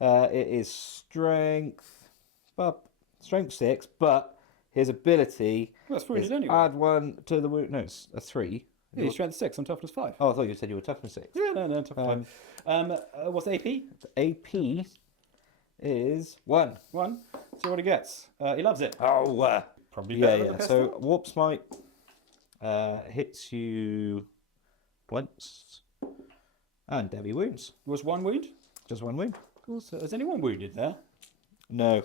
it is strength 6, but His ability Well, that's wounded is anyway. add 1 to the wound. No, it's a 3. Yeah, he's strength 6 and toughness 5. Oh, I thought you said you were toughness 6. Yeah, no, toughness 5. What's the AP? AP is 1. 1. See what he gets. He loves it. Oh, Probably yeah, better yeah. than a So pistol. warp smite hits you once, and Debbie wounds. Was 1 wound? Just 1 wound. Cool. So is anyone wounded there? No.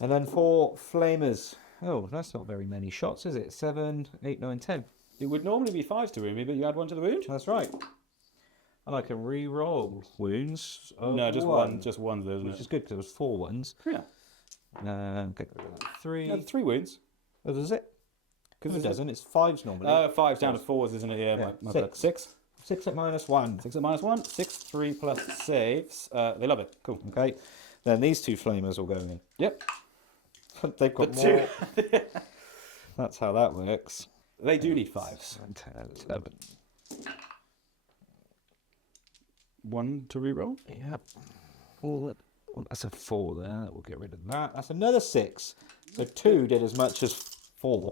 And then 4 flamers. Oh, that's not very many shots, is it? 7, 8, 9, 10. It would normally be 5s to wound me, but you add 1 to the wound? That's right. And I can re-roll wounds. Of No, just 1. one. Just 1, isn't Which it? is good because it was 4 ones. Yeah. Okay, 3. No, 3 wounds. Oh, does it? Because it Is it? doesn't. It's 5s normally. 5's down to 4s, isn't it? Yeah, Yeah. my 6. 6. 6 at -1. 6 at -1. 6, 3 plus saves. They love it. Cool. Okay. Then these 2 flamers will go in. Yep. They've got more. That's how that works. They do need 5s. 10, 11. 1 to reroll. Yep. Well, that's a 4 there. We'll get rid of that. That's another 6. So 2 did as much as 4.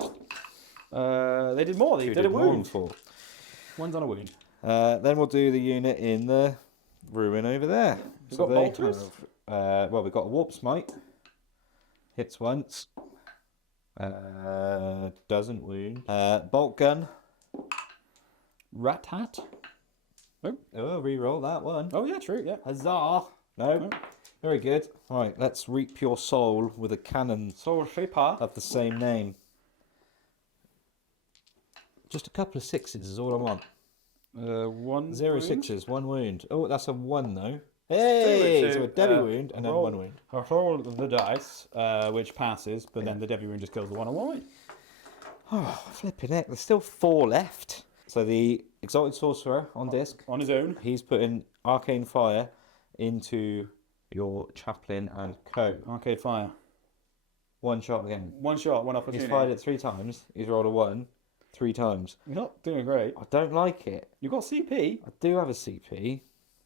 They did more. They 2 did a more than wound. 4. 1's on a wound. Then we'll do the unit in the ruin over there. We've got they bolters? well, we've got a warp smite. Hits once. Doesn't wound. Bolt gun. Rat hat. Oh, re-roll that one. Oh yeah, true. Yeah. Huzzah! No. Very good. Right, let's reap your soul with a cannon Soul shaper. of the same name. Just a couple of 6s is all I want. 1 0 wound. 6s, 1 wound. Oh, that's a 1 though. Hey! So a Debbie wound and then roll, 1 wound. Roll the dice, which passes, but then the Debbie wound just kills the 1 on 1 wound. Oh, flipping heck. There's still 4 left. So the Exalted Sorcerer on disc, On his own. he's putting Arcane Fire into your Chaplain and Co. Arcade fire. 1 shot again. 1 shot, 1 He's opportunity. fired it 3 times. He's rolled a 1 3 times. You're not doing great. I don't like it. You've got CP, I do have a CP.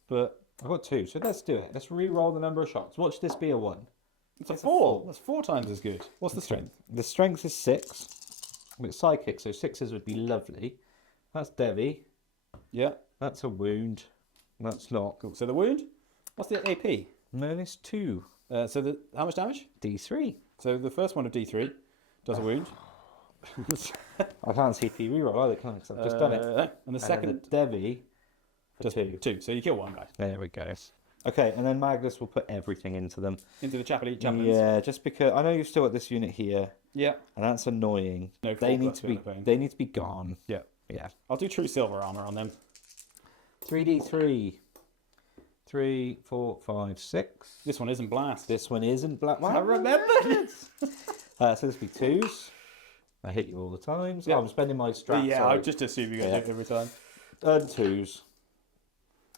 but I've got 2, so let's do it. Let's re-roll the number of shots. Watch this be a 1. it's a 4. That's 4 times as good. What's the strength? The strength is 6. It's psychic, so 6s would be lovely. That's Debbie. Yeah. That's a wound. That's not. Cool. So the wound. What's the AP? No, it's 2. How much damage? D3. So the first one of D3 does a wound. I can't CP reroll either, can I? 'Cause I've just done it. And the And then second the Debbie for does 2. 2. So you kill 1 guy. There we go. Okay, and then Magnus will put everything into them. Into the chaplains. Yeah, just because I know you've still got this unit here, Yeah. and that's annoying. No, they 4 need plus to be. feel no pain. They need to be gone. Yeah. Yeah. I'll do true silver armor on them. 3d3. 3, 4, 5, 6. This one isn't blast. This one isn't black. I remembered. So this will be 2s. I hit you all the time. So Yeah. I'm spending my strats. Yeah, on I just assume you get Yeah. it every time. and 2s.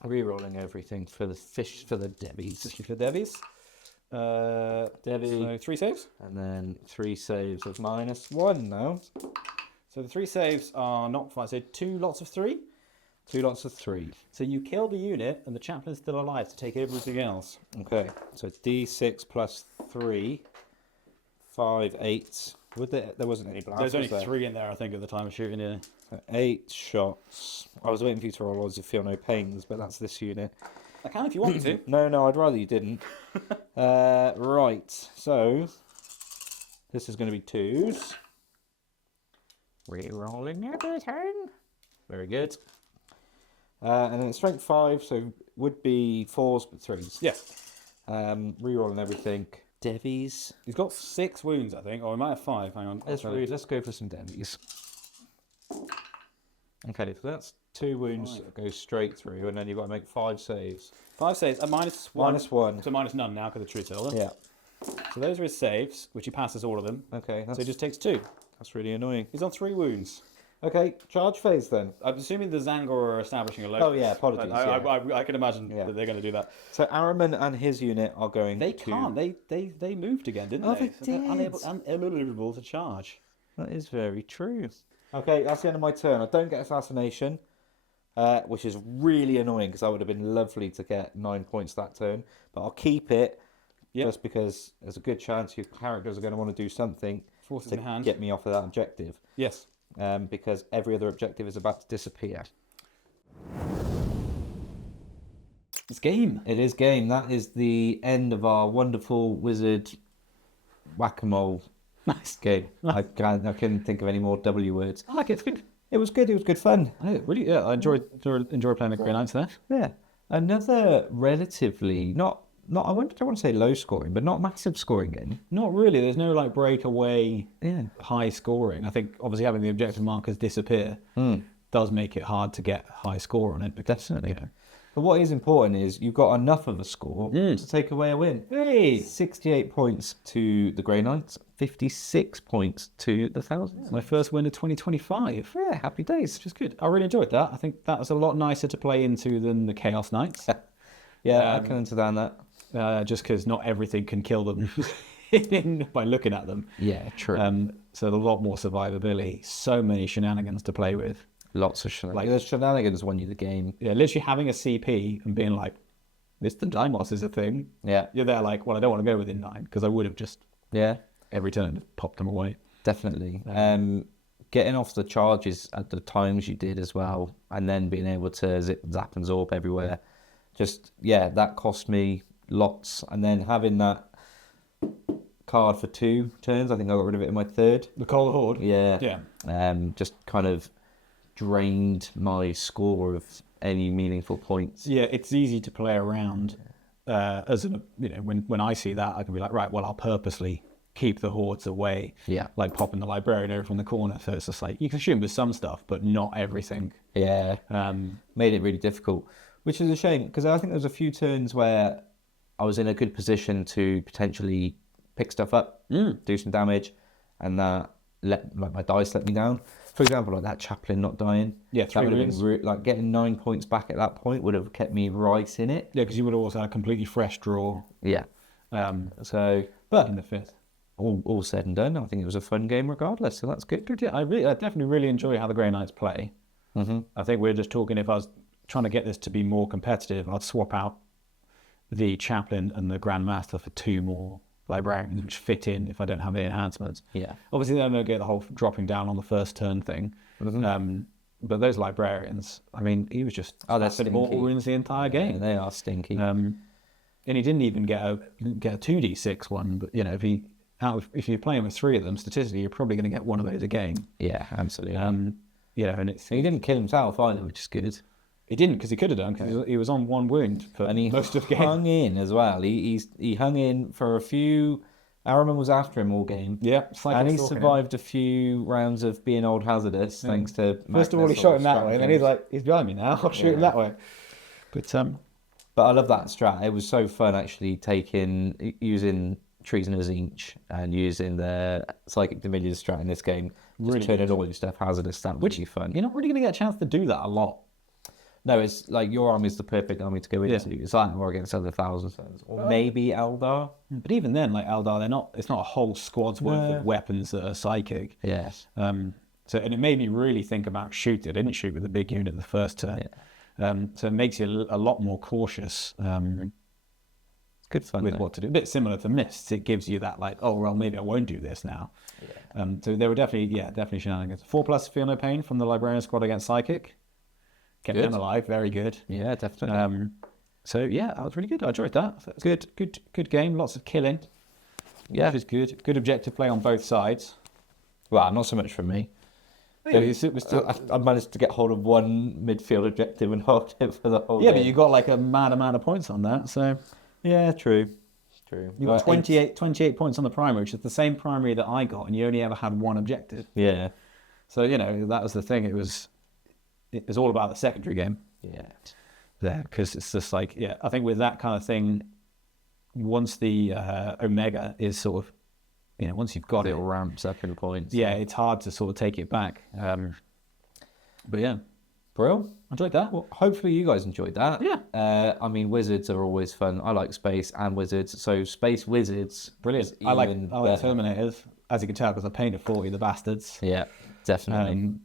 Rerolling everything for the fish for the Debbies. For Debbie's. Debbie. So 3 saves. And then 3 saves of -1 now. So the 3 saves are not 5. So 2 lots of 3. 2 lots of 3. So you kill the unit, and the chaplain's still alive to take everything else. Okay, so D6 plus 3. 5, 8. There wasn't any blast. There's only was there? 3 in there, I think, at the time of shooting it. So 8 shots. I was waiting for you to roll odds of feel no pains, but that's this unit. I can if you want me to. No, I'd rather you didn't. Right, so this is going to be 2s. Rerolling everything. Very good. And then strength 5, so would be 4s but 3s. Yeah. Rerolling everything. Devies. He's got 6 wounds, I think. Or he might have 5. Hang on. Let's go for some Devies. Okay, so that's 2 wounds that go straight through, and then you've got to make 5 saves. 5 saves. -1. -1. So minus none now because of true silver. Yeah. So those are his saves, which he passes all of them. Okay, So he just takes 2. that's really annoying. He's on 3 wounds. Okay, charge phase then. I'm assuming the Zangor are establishing a load. Oh, yeah, apologies, I can imagine Yeah. that they're going to do that. So Araman and his unit are going They to... can't. They moved again, didn't Oh, they? they So they're did. unable to charge. That is very true. Okay, that's the end of my turn. I don't get assassination, which is really annoying because that would have been lovely to get 9 points that turn. But I'll keep it Yep. just because there's a good chance your characters are going to want to do something Forces to in hand. get me off of that objective. Yes. Because every other objective is about to disappear. It's game. It is game. That is the end of our wonderful wizard whack-a-mole Nice. game. I couldn't think of any more W words. I like it. It's good. It was good. It was good fun. Really, yeah. I enjoy playing the Grey Knights there. Yeah. Another relatively not I don't want to say low scoring, but not massive scoring game. Not really. There's no like breakaway Yeah. high scoring. I think obviously having the objective markers disappear does make it hard to get high score on it. Because, Definitely. you know, But what is important is you've got enough of a score to take away a win. Hey! 68 points to the Grey Knights, 56 points to the Thousands. My first win of 2025. Yeah, happy days. Which is good. I really enjoyed that. I think that was a lot nicer to play into than the Chaos Knights. Yeah, I can understand that. Just because not everything can kill them by looking at them. Yeah, true. So a lot more survivability. So many shenanigans to play with. Lots of shenanigans. Like, the shenanigans won you the game. Yeah, literally having a CP and being like, this the Dimos is a thing. Yeah. You're there like, well, I don't want to go within 9 because I would have just every turn popped them away. Definitely. Getting off the charges at the times you did as well, and then being able to zap and zorp everywhere. Just, that cost me lots. And then having that card for 2 turns, I think I got rid of it in my 3rd. The Cold Horde? Yeah. Yeah. Just kind of drained my score of any meaningful points. Yeah, it's easy to play around. As an, when I see that, I can be like, right, well, I'll purposely keep the hordes away. Yeah. Like popping the librarian over from the corner. So it's just like, you can shoot with some stuff, but not everything. Yeah. Made it really difficult, which is a shame because I think there was a few turns where I was in a good position to potentially pick stuff up, do some damage, and that my dice let me down. For example, like that chaplain not dying. Yeah, that 3 would have wounds. been like getting 9 points back at that point would have kept me right in it. Yeah, because you would have also had a completely fresh draw. Yeah. So, but in the 5th. all said and done, I think it was a fun game regardless. So that's good. Good, yeah. I definitely really enjoy how the Grey Knights play. Mm-hmm. I think we're just talking, if I was trying to get this to be more competitive, I'd swap out the chaplain and the Grandmaster for 2 more librarians, which fit in if I don't have any enhancements. Yeah. Obviously, then they'll get the whole dropping down on the first turn thing. Mm-hmm. But those librarians, I mean, he was just they're slapping mortal stinky. wounds the entire game. Yeah, they are stinky. And he didn't even get a 2d6 one. But if you're playing with 3 of them, statistically, you're probably going to get one of those a game. Yeah, absolutely. And he didn't kill himself either, which is good. He didn't, because he could have done. Because he was on 1 wound for most of the game. Hung in as well. He hung in for a few. Araman was after him all game. Yeah, and he survived a few rounds of being old hazardous thanks to. First of all, he shot him that way, and then he's like, he's behind me now. I'll shoot him that way. But I love that strat. It was so fun actually using Treasonous Inch and using the Psychic Dominion strat in this game. Just turning all your stuff hazardous. That would be fun. You're not really going to get a chance to do that a lot. No, it's like your army is the perfect army to go into. It's like war against other Thousands. Or maybe Eldar. But even then, like Eldar, it's not a whole squad's worth of weapons that are psychic. Yes. And it made me really think about shooting. I didn't shoot with a big unit the first turn. Yeah. So it makes you a lot more cautious. It's good fun with what to do. A bit similar to Mists. It gives you that like, oh well, maybe I won't do this now. Yeah. So there were definitely shenanigans. 4+ Feel No Pain from the Librarian squad against Psychic. Kept them alive, very good. Yeah, definitely. So yeah, that was really good. I enjoyed that. So good game. Lots of killing. Yeah, which is good. Good objective play on both sides. Well, not so much from me. I managed to get hold of 1 midfield objective and hold it for the whole game. But you got like a mad amount of points on that. So yeah, true. You got 28 points on the primary, which is the same primary that I got, and you only ever had 1 objective. Yeah. So that was the thing. It was all about the secondary game. Yeah. There, because it's just like, I think with that kind of thing, once the Omega is sort of, once you've got it, ramps up in points. Yeah, it's hard to sort of take it back. But yeah. Brill. Enjoyed that. Well, hopefully you guys enjoyed that. Yeah. I mean, wizards are always fun. I like space and wizards. So space wizards. Brilliant. I like Terminators, as you can tell, because I painted 40, the bastards. Yeah, definitely.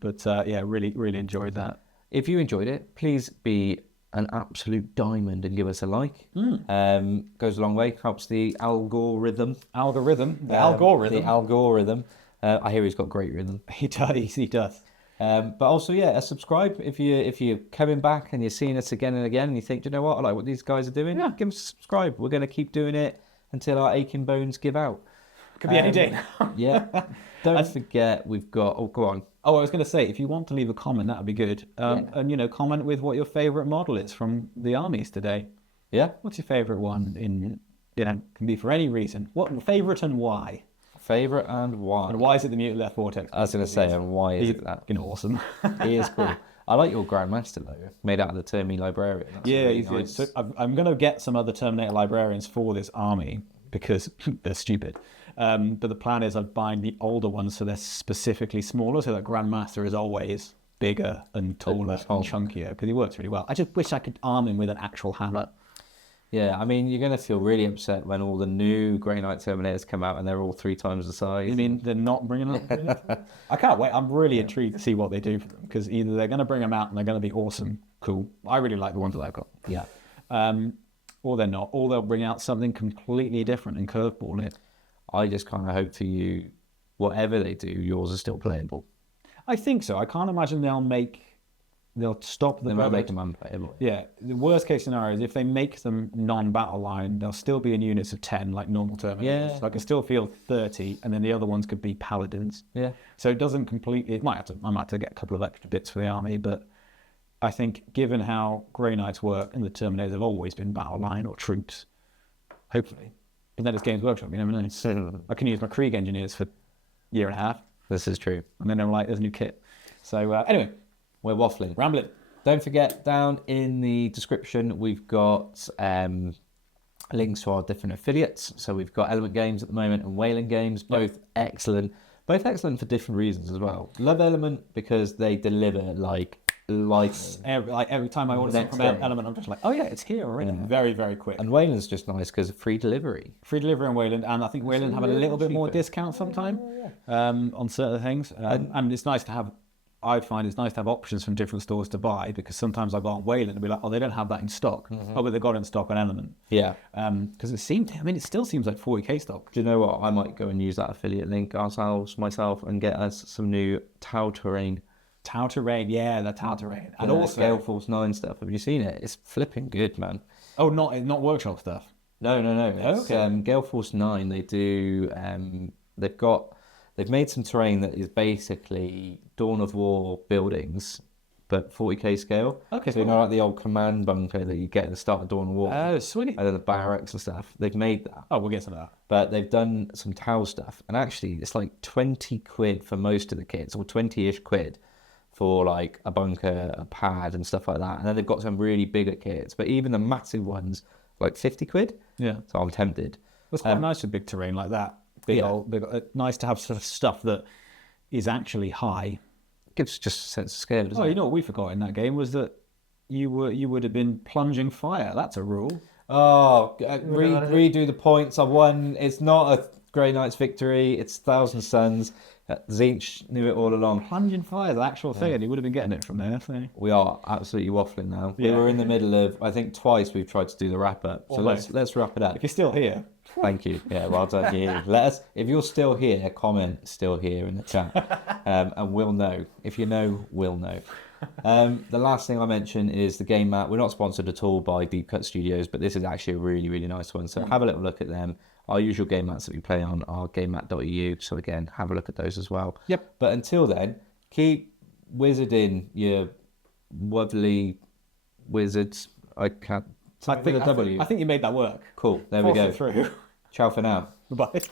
Really, really enjoyed that. If you enjoyed it, please be an absolute diamond and give us a like. Goes a long way. Helps the algorithm. The algorithm. I hear he's got great rhythm. He does. He does. But also, yeah, subscribe if you're coming back and you're seeing us again and again, and you think, do you know what, I like what these guys are doing. Yeah, give us a subscribe. We're going to keep doing it until our aching bones give out. Could be any day. Yeah. Don't forget, we've got. Oh, go on. Oh, I was going to say, if you want to leave a comment, that would be good. And comment with what your favourite model is from the armies today. Yeah. What's your favourite one? Can be for any reason. What favourite and why? Favourite and why? And why is it the Mutant Left Vortex? I was going to say, and why is it that? Awesome. He is cool. I like your Grandmaster though, made out of the Termi Librarian. That's really he's nice. good. So I'm going to get some other Terminator Librarians for this army because they're stupid. But the plan is I'm buying the older ones so they're specifically smaller, so that Grandmaster is always bigger and taller and chunkier because he works really well. I just wish I could arm him with an actual hammer. Yeah, I mean, you're going to feel really upset when all the new Grey Knight Terminators come out and they're all 3 times the size. I mean, they're not bringing them. I can't wait. I'm really intrigued to see what they do for them because either they're going to bring them out and they're going to be awesome, cool. I really like the ones that I've got. Yeah. Or they're not. Or they'll bring out something completely different and curveball it. I just kind of hope for you, whatever they do, yours are still playable. I think so. I can't imagine they'll stop the... They might make them unplayable. Yeah. The worst case scenario is if they make them non-battle line, they'll still be in units of 10 like normal Terminators. Yeah. So I can still feel 30 and then the other ones could be Paladins. Yeah. So it doesn't completely... I might have to get a couple of extra bits for the army, but I think given how Grey Knights work and the Terminators have always been battle line or troops, hopefully. But then it's Games Workshop, you never know. I can use my Krieg engineers for a year and a half. This is true. And then I'm like, there's a new kit. So anyway, we're waffling. Rambling. Don't forget, down in the description, we've got links to our different affiliates. So we've got Element Games at the moment and Wayland Games, both excellent. Both excellent for different reasons as well. Love Element because they deliver like lights. Every time I order something from Element, I'm just like, oh yeah, it's here already. Yeah. Very, very quick. And Wayland's just nice because of free delivery. Free delivery on Wayland, and I think Wayland have a little bit more discount sometimes on certain things. And it's nice to have... I find it's nice to have options from different stores to buy because sometimes I go on Wayland and be like, oh, they don't have that in stock. Oh, but they've got it in stock on Element. Yeah. Because it still seems like 40k stock. Do you know what? I might go and use that affiliate link myself and get us some new Tau Terrain. Tau Terrain, yeah, the Tau Terrain. And also Gale Force 9 stuff. Have you seen it? It's flipping good, man. Oh, not workshop stuff? No. It's, okay. Gale Force 9, they do... They've made some terrain that is basically Dawn of War buildings, but 40k scale. Okay. So you know, like the old command bunker that you get at the start of Dawn of War. Oh, sweet. And then the barracks and stuff. They've made that. Oh, we'll get some of that. But they've done some Tau stuff, and actually it's like 20 quid for most of the kits, or 20-ish quid for like a bunker, a pad, and stuff like that. And then they've got some really bigger kits, but even the massive ones, like 50 quid. Yeah. So I'm tempted. It's quite nice with big terrain like that. Big old, nice to have sort of stuff that is actually high. Gives just a sense of scale, doesn't it? You know what we forgot in that game was that you would have been plunging fire. That's a rule. Oh, redo the points. I won. It's not a Grey Knights victory. It's Thousand Suns. Zinch knew it all along. Plunging fire is the actual thing, and he would have been getting it from there. So. We are absolutely waffling now. We were in the middle of, I think twice we've tried to do the wrap up. So let's wrap it up. If you're still here. Thank you. Yeah, well done you. If you're still here, comment still here in the chat. And we'll know. If you know, we'll know. The last thing I mention is the game mat. We're not sponsored at all by Deep Cut Studios, but this is actually a really, really nice one. So have a little look at them. Our usual game mats that we play on are gamemat.eu. So again, have a look at those as well. Yep. But until then, keep wizarding your lovely wizards. I can't. I think you made that work. Cool. There we go. Through. Ciao for now. Bye.